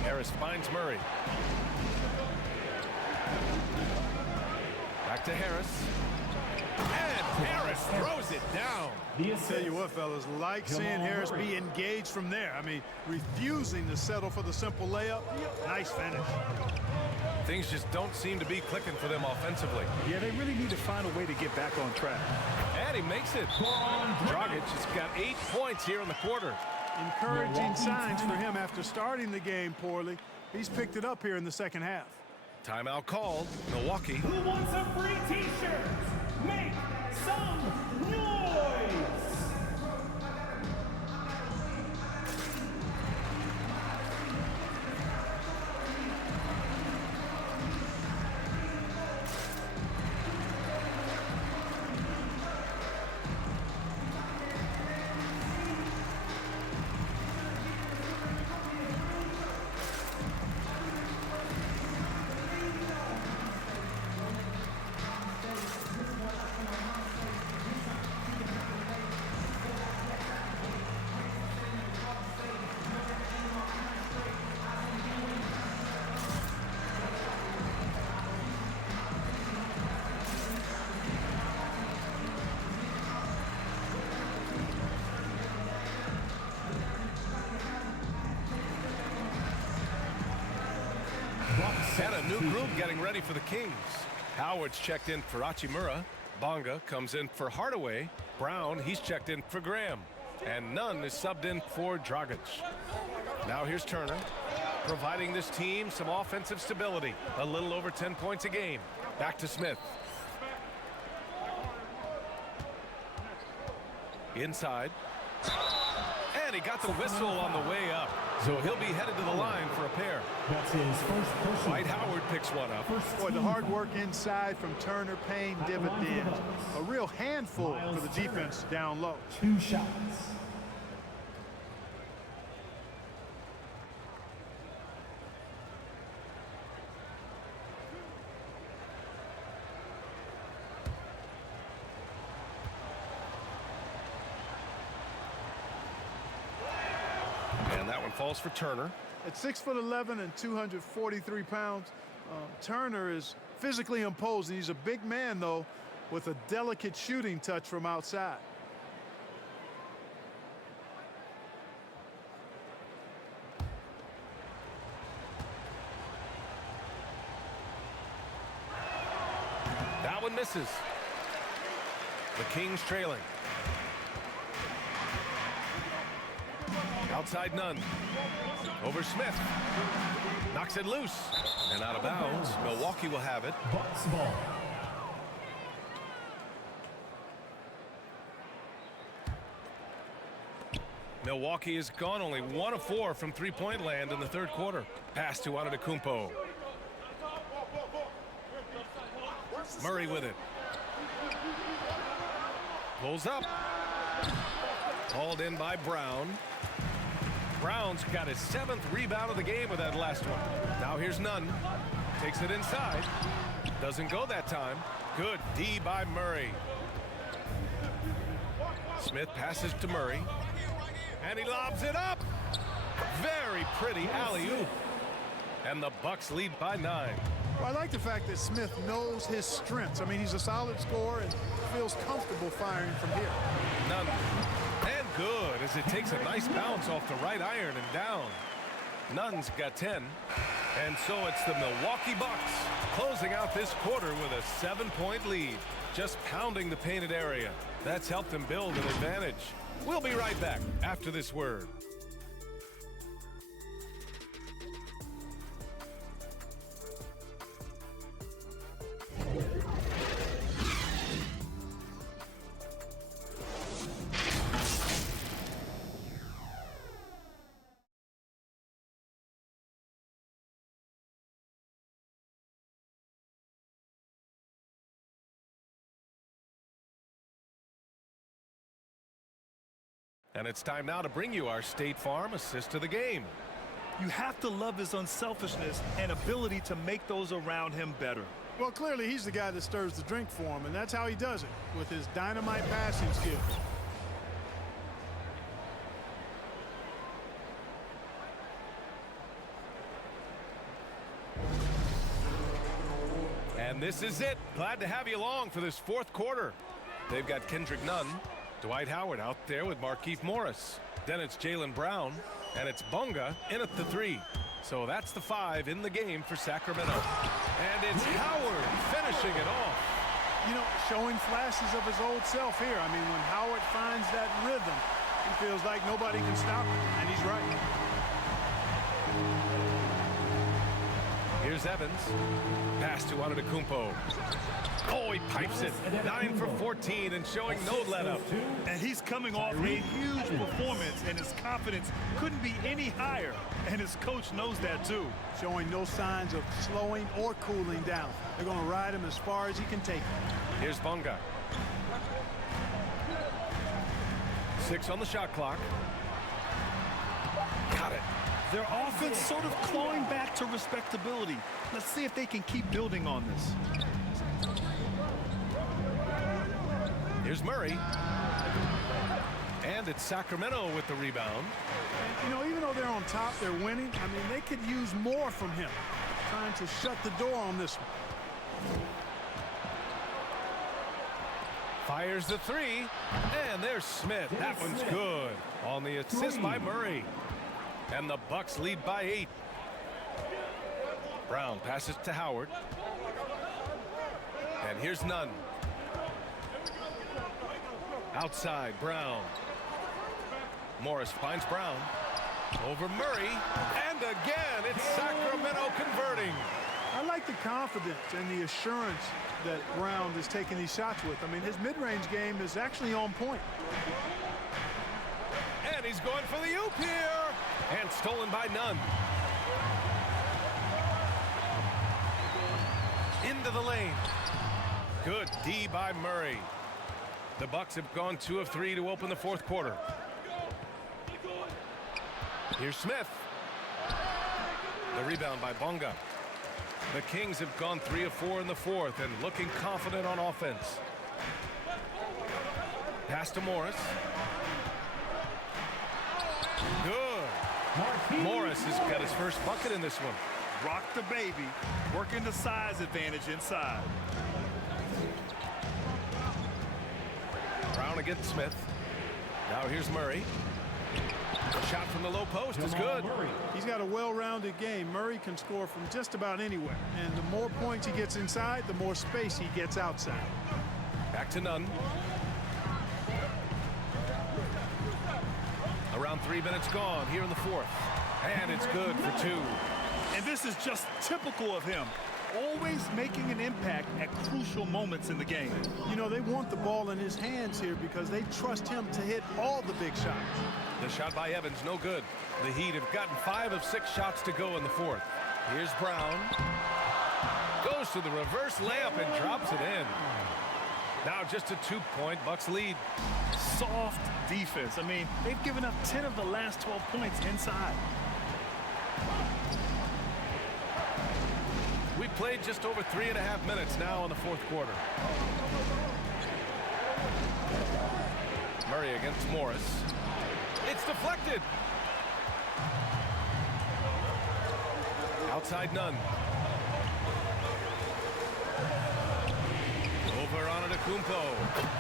Harris finds Murray. Back to Harris. And Harris throws it down. I'll tell you what, fellas, like seeing Harris be engaged from there. I mean, refusing to settle for the simple layup. Nice finish. Things just don't seem to be clicking for them offensively. Yeah, they really need to find a way to get back on track. And he makes it. Dragic has got 8 points here in the quarter. Encouraging signs for him after starting the game poorly. He's picked it up here in the second half. Timeout called. Milwaukee. Who wants a free t-shirt? Make some noise! And a new group getting ready for the Kings. Howard's checked in for Hachimura. Bonga comes in for Hardaway. Brown, he's checked in for Graham. And Nunn is subbed in for Dragic. Now here's Turner, providing this team some offensive stability. A little over 10 points a game. Back to Smith. Inside. And he got the whistle on the way up. So he'll be headed to the line for a pair. That's his first person. Dwight Howard picks one up. Boy, the hard work inside from Turner paying dividends. A real handful for the defense down low. 2 shots. And that one falls for Turner. At 6'11" and 243 pounds, Turner is physically imposing. He's a big man, though, with a delicate shooting touch from outside. That one misses. The Kings trailing. Outside Nunn. Over Smith. Knocks it loose. And out of bounds. Milwaukee will have it. Bucks ball. Milwaukee has gone only 1 of 4 from three-point land in the third quarter. Pass to Antetokounmpo. Murray with it. Pulls up. Hauled in by Brown. Brown's got his 7th rebound of the game with that last one. Now here's Nunn. Takes it inside. Doesn't go that time. Good D by Murray. Smith passes to Murray. And he lobs it up. Very pretty alley-oop. And the Bucks lead by 9. Well, I like the fact that Smith knows his strengths. I mean, he's a solid scorer and feels comfortable firing from here. Nunn. And good as it takes a nice bounce off the right iron and down. Nunn's got 10. And so it's the Milwaukee Bucks closing out this quarter with a 7-point lead. Just pounding the painted area. That's helped them build an advantage. We'll be right back after this word. And it's time now to bring you our State Farm assist of the game. You have to love his unselfishness and ability to make those around him better. Well, clearly he's the guy that stirs the drink for him, and that's how he does it, with his dynamite passing skills. And this is it. Glad to have you along for this fourth quarter. They've got Kendrick Nunn, Dwight Howard out there with Markieff Morris. Then it's Jaylen Brown, and it's Bonga in at the 3. So that's the 5 in the game for Sacramento. And it's Howard finishing it off. You know, showing flashes of his old self here. I mean, when Howard finds that rhythm, he feels like nobody can stop him, and he's right. Here's Evans. Pass to Antetokounmpo. Oh, he pipes it. 9 for 14 and showing no let-up. And he's coming off a huge performance, and his confidence couldn't be any higher. And his coach knows that, too. Showing no signs of slowing or cooling down. They're going to ride him as far as he can take him. Here's Bonga. 6 on the shot clock. Got it. Their offense sort of clawing back to respectability. Let's see if they can keep building on this. Here's Murray. And it's Sacramento with the rebound. And, you know, even though they're on top, they're winning. I mean, they could use more from him. Trying to shut the door on this one. Fires the 3. And there's Smith. That one's good. On the assist by Murray. And the Bucks lead by 8. Brown passes to Howard. And here's Nunn. Outside, Brown. Morris finds Brown. Over Murray. And again, it's Sacramento converting. I like the confidence and the assurance that Brown is taking these shots with. I mean, his mid-range game is actually on point. And he's going for the oop here. And stolen by Nunn. Into the lane. Good D by Murray. The Bucks have gone 2 of 3 to open the fourth quarter. Here's Smith. The rebound by Bonga. The Kings have gone 3 of 4 in the fourth and looking confident on offense. Pass to Morris. Good. Morris has got his first bucket in this one. Rock the baby, working the size advantage inside. Brown against Smith. Now here's Murray. Shot from the low post is good. He's got a well-rounded game. Murray can score from just about anywhere. And the more points he gets inside, the more space he gets outside. Back to Nunn. Around 3 minutes gone here in the fourth. And it's good for 2. And this is just typical of him. Always making an impact at crucial moments in the game. You know, they want the ball in his hands here because they trust him to hit all the big shots. The shot by Evans, no good. The Heat have gotten 5 of 6 shots to go in the fourth. Here's Brown. Goes to the reverse layup and drops it in. Now just a 2-point Bucks lead. Soft defense. I mean, they've given up 10 of the last 12 points inside. We played just over 3.5 minutes now in the fourth quarter. Murray against Morris. It's deflected. Outside Nunn. Over Antetokounmpo.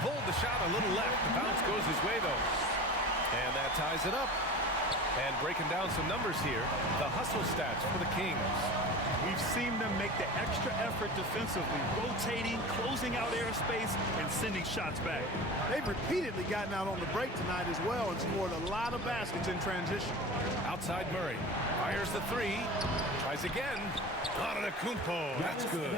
Pulled the shot a little left. The bounce goes his way though. And that ties it up. And breaking down some numbers here, the hustle stats for the Kings. We've seen them make the extra effort defensively, rotating, closing out airspace, and sending shots back. They've repeatedly gotten out on the break tonight as well and scored a lot of baskets in transition. Outside Murray. Fires the 3. Tries again. Antetokounmpo. That's good.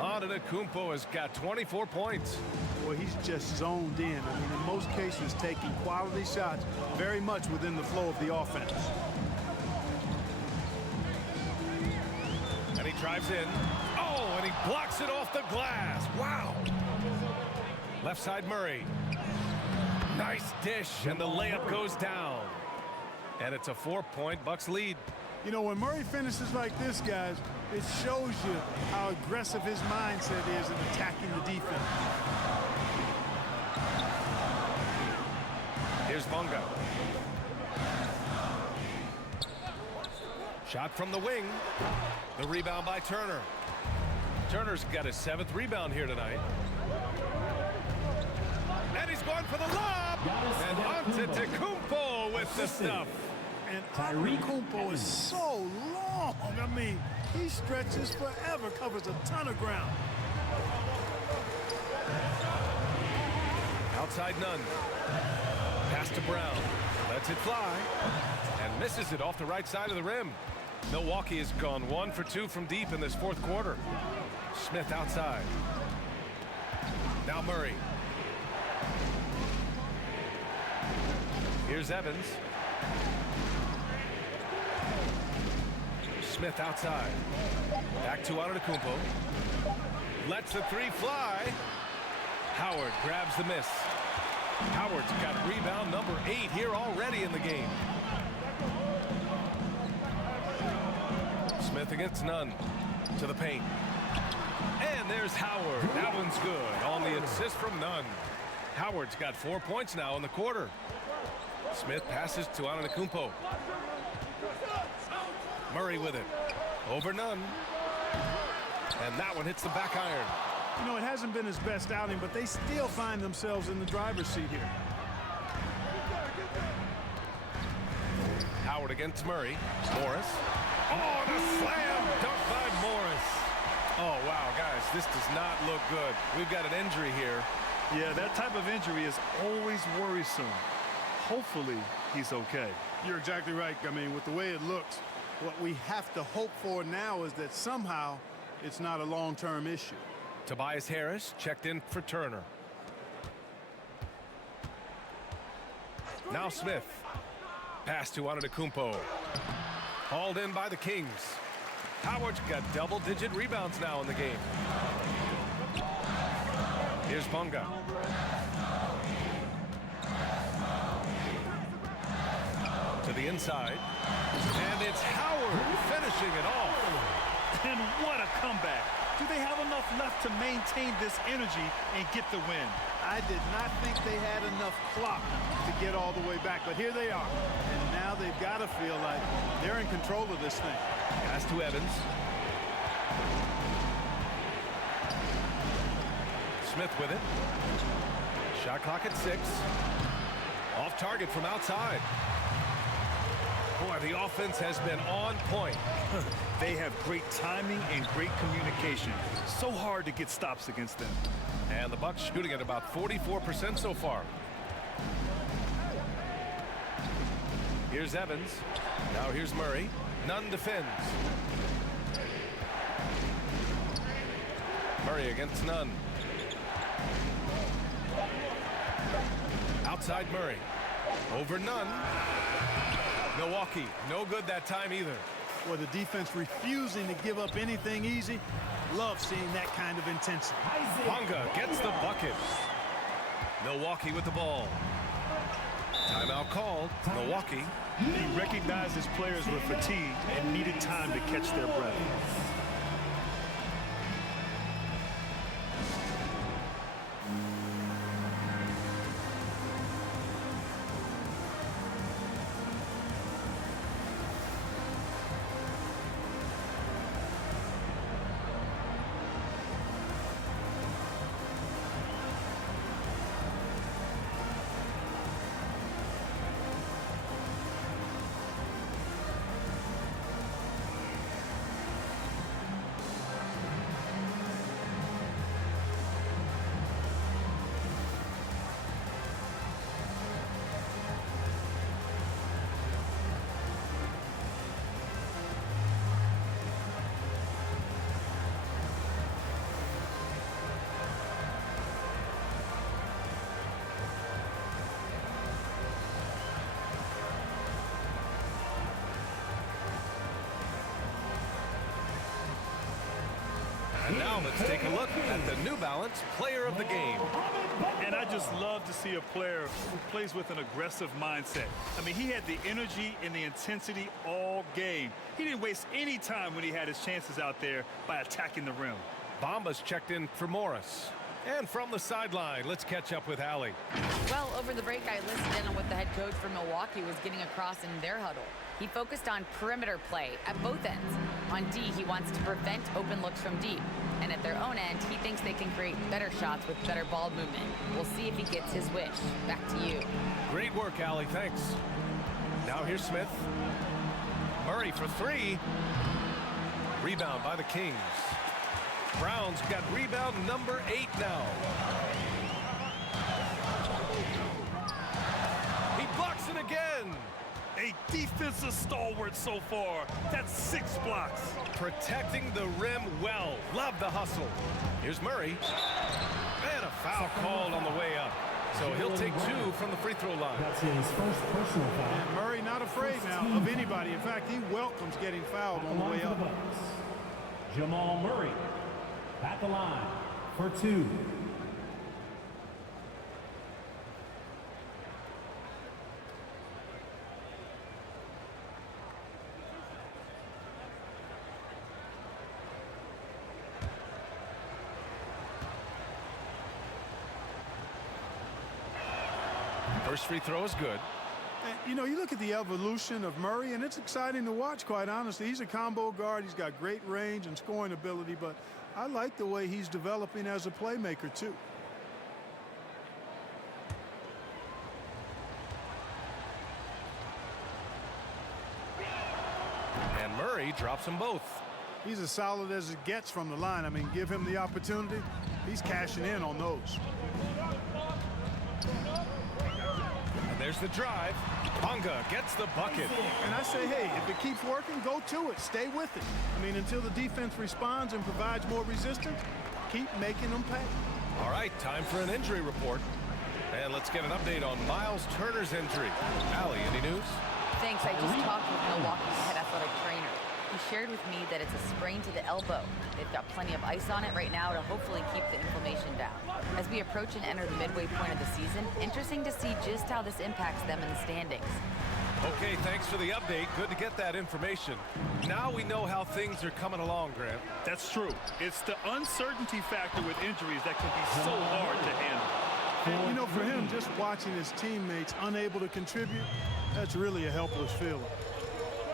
Antetokounmpo has got 24 points. Boy, he's just zoned in. I mean, in most cases, taking quality shots very much within the flow of the offense. And he drives in. Oh, and he blocks it off the glass. Wow. Left side Murray. Nice dish, and the layup goes down. And it's a 4-point Bucks lead. You know, when Murray finishes like this, guys, it shows you how aggressive his mindset is in attacking the defense. Here's Bonga. Shot from the wing. The rebound by Turner. Turner's got his 7th rebound here tonight. And he's going for the lob. And Antetokounmpo with the stuff. And Antetokounmpo is so long. I mean, he stretches forever, covers a ton of ground. Outside Nunn. Pass to Brown. Lets it fly. And misses it off the right side of the rim. Milwaukee has gone 1 for 2 from deep in this 4th quarter. Smith outside. Now Murray. Here's Evans. Smith outside. Back to Antetokounmpo. Lets the 3 fly. Howard grabs the miss. Howard's got rebound number 8 here already in the game. Smith against Nunn. To the paint. And there's Howard. That one's good on the assist from Nunn. Howard's got 4 points now in the quarter. Smith passes to Antetokounmpo. Murray with it. Over Nunn. And that one hits the back iron. You know, it hasn't been his best outing, but they still find themselves in the driver's seat here. Howard against Murray. Morris. Oh, the slam dunk by Morris. Oh, wow, guys, this does not look good. We've got an injury here. Yeah, that type of injury is always worrisome. Hopefully, he's okay. You're exactly right. I mean, with the way it looks, what we have to hope for now is that somehow it's not a long-term issue. Tobias Harris checked in for Turner. Now Smith. Pass to Antetokounmpo. Hauled in by the Kings. Howard's got double-digit rebounds now in the game. Here's Bonga. To the inside. And it's Howard finishing it off. And what a comeback. Do they have enough left to maintain this energy and get the win? I did not think they had enough clock to get all the way back, but here they are. And now they've got to feel like they're in control of this thing. Pass to Evans. Smith with it. Shot clock at 6. Off target from outside. Boy, the offense has been on point. They have great timing and great communication. So hard to get stops against them. And the Bucks shooting at about 44% so far. Here's Evans. Now here's Murray. Nunn defends. Murray against Nunn. Outside Murray. Over Nunn. Milwaukee, no good that time either. Well, the defense refusing to give up anything easy. Love seeing that kind of intensity. Bonga gets the bucket. Milwaukee with the ball. Timeout called. Milwaukee. He recognized his players were fatigued and needed time to catch their breath. And now let's take a look at the New Balance Player of the Game. And I just love to see a player who plays with an aggressive mindset. I mean, he had the energy and the intensity all game. He didn't waste any time when he had his chances out there by attacking the rim. Bamba's checked in for Morris. And from the sideline, let's catch up with Allie. Well, over the break, I listened in on what the head coach for Milwaukee was getting across in their huddle. He focused on perimeter play at both ends. On D, he wants to prevent open looks from deep. And at their own end, he thinks they can create better shots with better ball movement. We'll see if he gets his wish. Back to you. Great work, Allie. Thanks. Now here's Smith. Murray for three. Rebound by the Kings. Browns got rebound number 8 now. He blocks it again. A defensive stalwart so far. That's 6 blocks. Protecting the rim well. Love the hustle. Here's Murray. And a foul called on the way up. So he'll take 2 from the free throw line. That's his first personal foul. And Murray not afraid now of anybody. In fact, he welcomes getting fouled on the way up. Jamal Murray at the line for 2. First free throw is good. And, you know, you look at the evolution of Murray, and it's exciting to watch, quite honestly. He's a combo guard. He's got great range and scoring ability, but I like the way he's developing as a playmaker, too. And Murray drops them both. He's as solid as it gets from the line. I mean, give him the opportunity. He's cashing in on those. And there's the drive. Bonga gets the bucket. And I say, hey, if it keeps working, go to it. Stay with it. I mean, until the defense responds and provides more resistance, keep making them pay. All right, time for an injury report. And let's get an update on Miles Turner's injury. Allie, any news? Thanks. I just talked with Milwaukee's head athletic trainer. He shared with me that it's a sprain to the elbow. They've got plenty of ice on it right now to hopefully keep the inflammation down. As we approach and enter the midway point of the season, interesting to see just how this impacts them in the standings. Okay, thanks for the update. Good to get that information. Now we know how things are coming along, Grant. That's true. It's the uncertainty factor with injuries that can be so hard to handle. And, you know, for him, just watching his teammates unable to contribute, that's really a helpless feeling.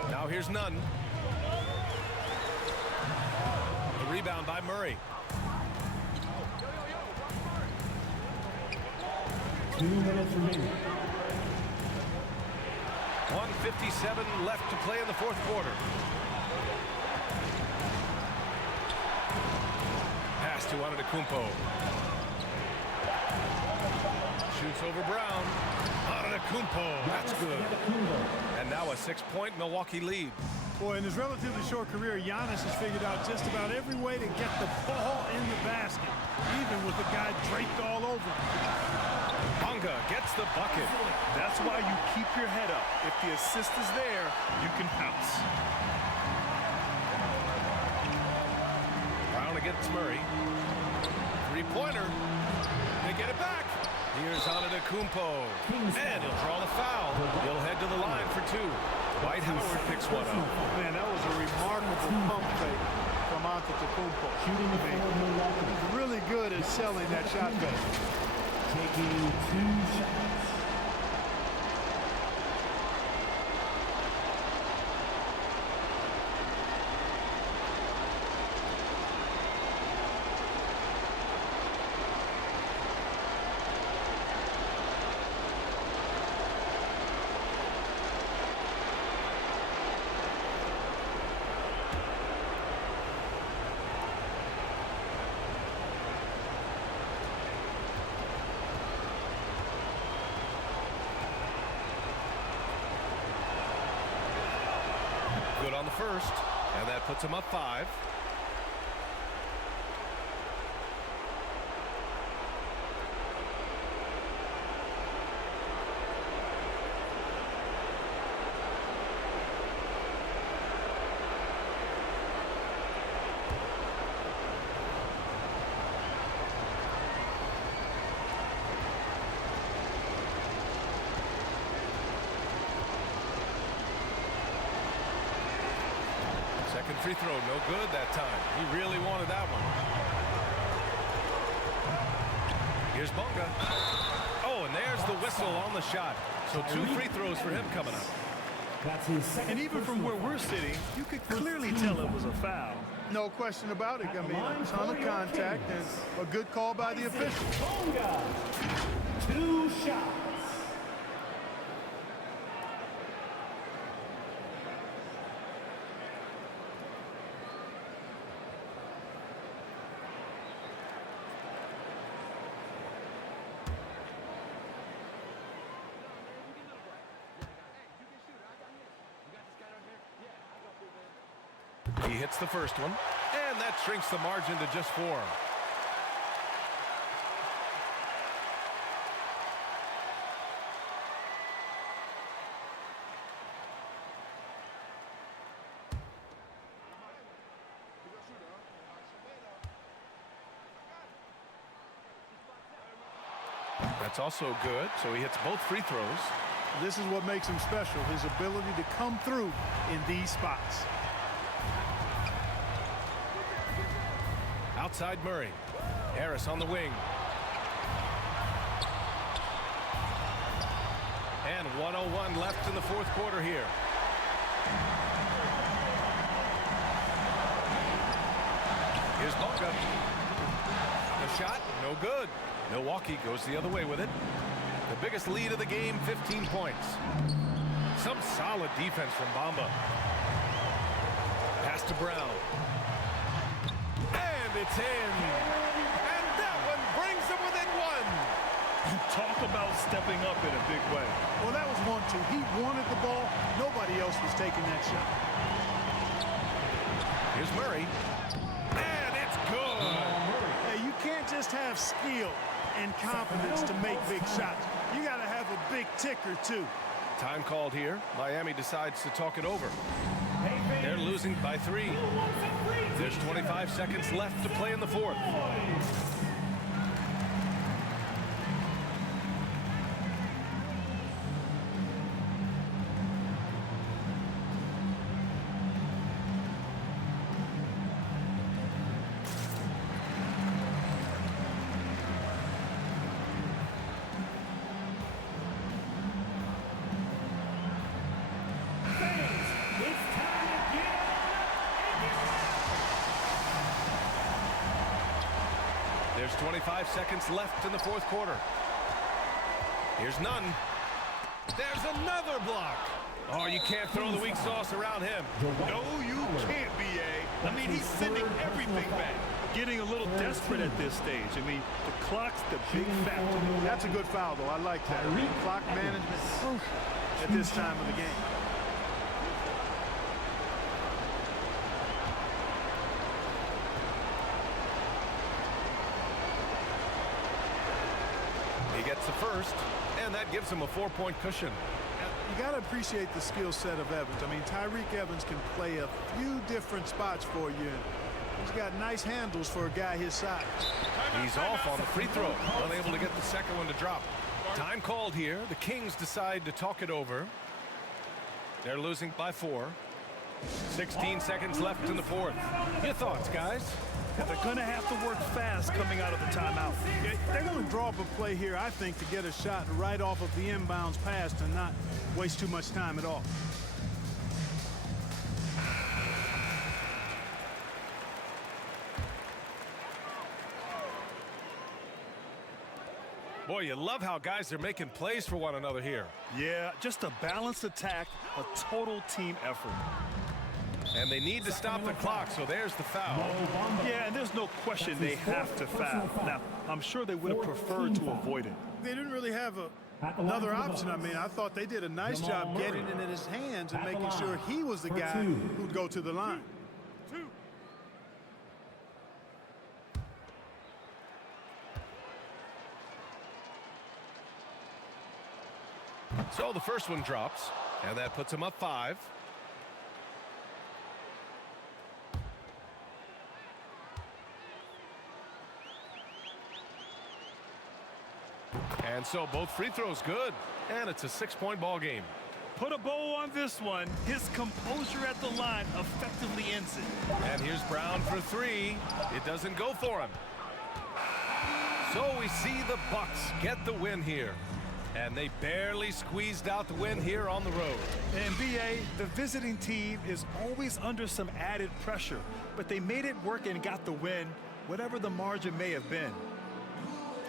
Now here's Nunn. The rebound by Murray. 2 minutes remaining. 1:57 left to play in the fourth quarter. Pass to Antetokounmpo. Shoots over Brown. Antetokounmpo. That's good. And now a 6-point Milwaukee lead. Boy, in his relatively short career, Giannis has figured out just about every way to get the ball in the basket, even with the guy draped all over him. Bonga gets the bucket. That's why you keep your head up. If the assist is there, you can pounce. Brown against Murray. Three-pointer. They get it back. Here's Antetokounmpo. And he'll draw the foul. He'll head to the line for 2. Dwight Howard picks one up. Man, that was a remarkable pump fake from Antetokounmpo. Shooting the forward Milwaukee. He's really good at selling that shot fake. Taking 2 shots. Good on the first, and that puts him up 5. free throw, no good that time. He really wanted that one. Here's Bonga. Oh, and there's the whistle on the shot. So 2 free throws for him coming up. And even from where we're sitting, you could clearly tell it was a foul. No question about it. I mean, a ton of contact and a good call by the official. Bonga, 2 shots. He hits the first one, and that shrinks the margin to just 4. That's also good, so he hits both free throws. This is what makes him special, his ability to come through in these spots. Outside Murray. Harris on the wing. And 1:01 left in the 4th quarter here. Here's Bonga. The shot, no good. Milwaukee goes the other way with it. The biggest lead of the game, 15 points. Some solid defense from Bamba. Pass to Brown. And it's in. And that one brings them within 1. Talk about stepping up in a big way. Well, that was 1-2. He wanted the ball. Nobody else was taking that shot. Here's Murray. And it's good. Hey, you can't just have skill and confidence to make big shots. You got to have a big ticker, too. Time called here. Miami decides to talk it over. They're losing by 3. There's 25 seconds left to play in the 4th. There's 25 seconds left in the 4th quarter. Here's none. There's another block. Oh, you can't throw the weak sauce around him. No, you can't, B.A. I mean, he's sending everything back. Getting a little desperate at this stage. I mean, the clock's the big factor. That's a good foul, though. I like that. I mean, clock management is crucial at this time of the game. He gets the first, and that gives him a 4-point cushion. You got to appreciate the skill set of Evans. I mean, Tyreek Evans can play a few different spots for you. He's got nice handles for a guy his size. He's off on the free throw, unable to get the second one to drop. Time called here. The Kings decide to talk it over. They're losing by 4. 16 seconds left in the 4th. Your thoughts, guys? They're going to have to work fast coming out of the timeout. They're going to draw up a play here, I think, to get a shot right off of the inbounds pass and not waste too much time at all. Boy, you love how guys are making plays for one another here. Yeah, just a balanced attack, a total team effort. And they need to stop the clock, so there's the foul. Yeah, and there's no question they have to foul. Now, I'm sure they would have preferred to avoid it. They didn't really have another option. I mean, I thought they did a nice job getting it in his hands and making sure he was the guy who'd go to the line. So the first one drops, and that puts him up 5. And so both free throws good, and it's a 6-point ball game. put a bow on this one. His composure at the line effectively ends it. And here's Brown for three. It doesn't go for him. So we see the Bucks get the win here. And they barely squeezed out the win here on the road. And BA, the visiting team is always under some added pressure, but they made it work and got the win, whatever the margin may have been.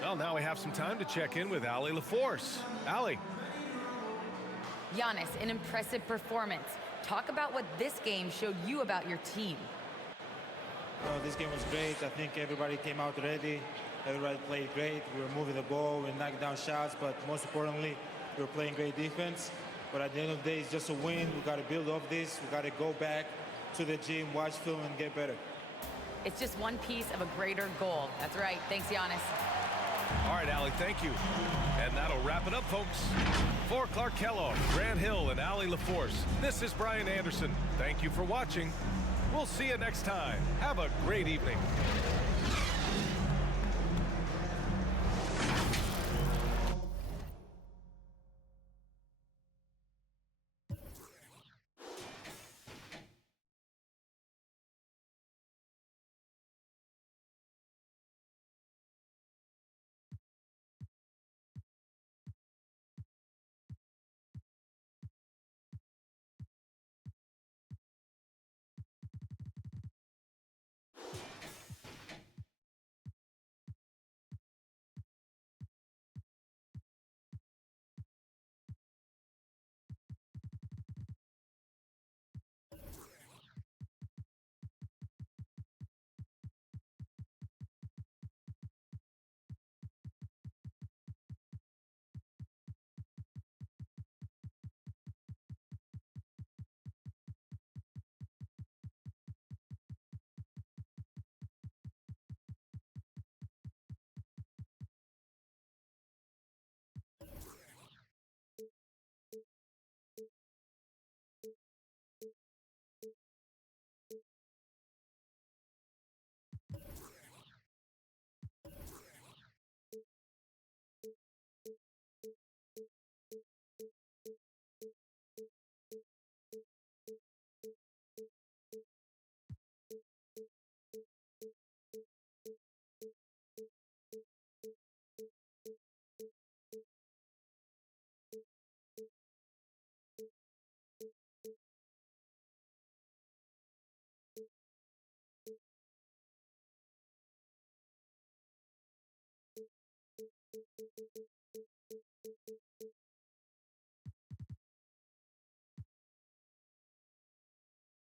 Well, now we have some time to check in with Allie LaForce. Allie. Giannis, an impressive performance. Talk about what this game showed you about your team. This game was great. I think everybody came out ready. Everybody played great. We were moving the ball, we were knocking down shots, but most importantly, we were playing great defense. But at the end of the day, it's just a win. We got to build off this. We got to go back to the gym, watch film, and get better. It's just one piece of a greater goal. That's right. Thanks, Giannis. All right, Allie, thank you. And that'll wrap it up, folks. For Clark Kellogg, Grant Hill, and Allie LaForce, this is Brian Anderson. Thank you for watching. We'll see you next time. Have a great evening.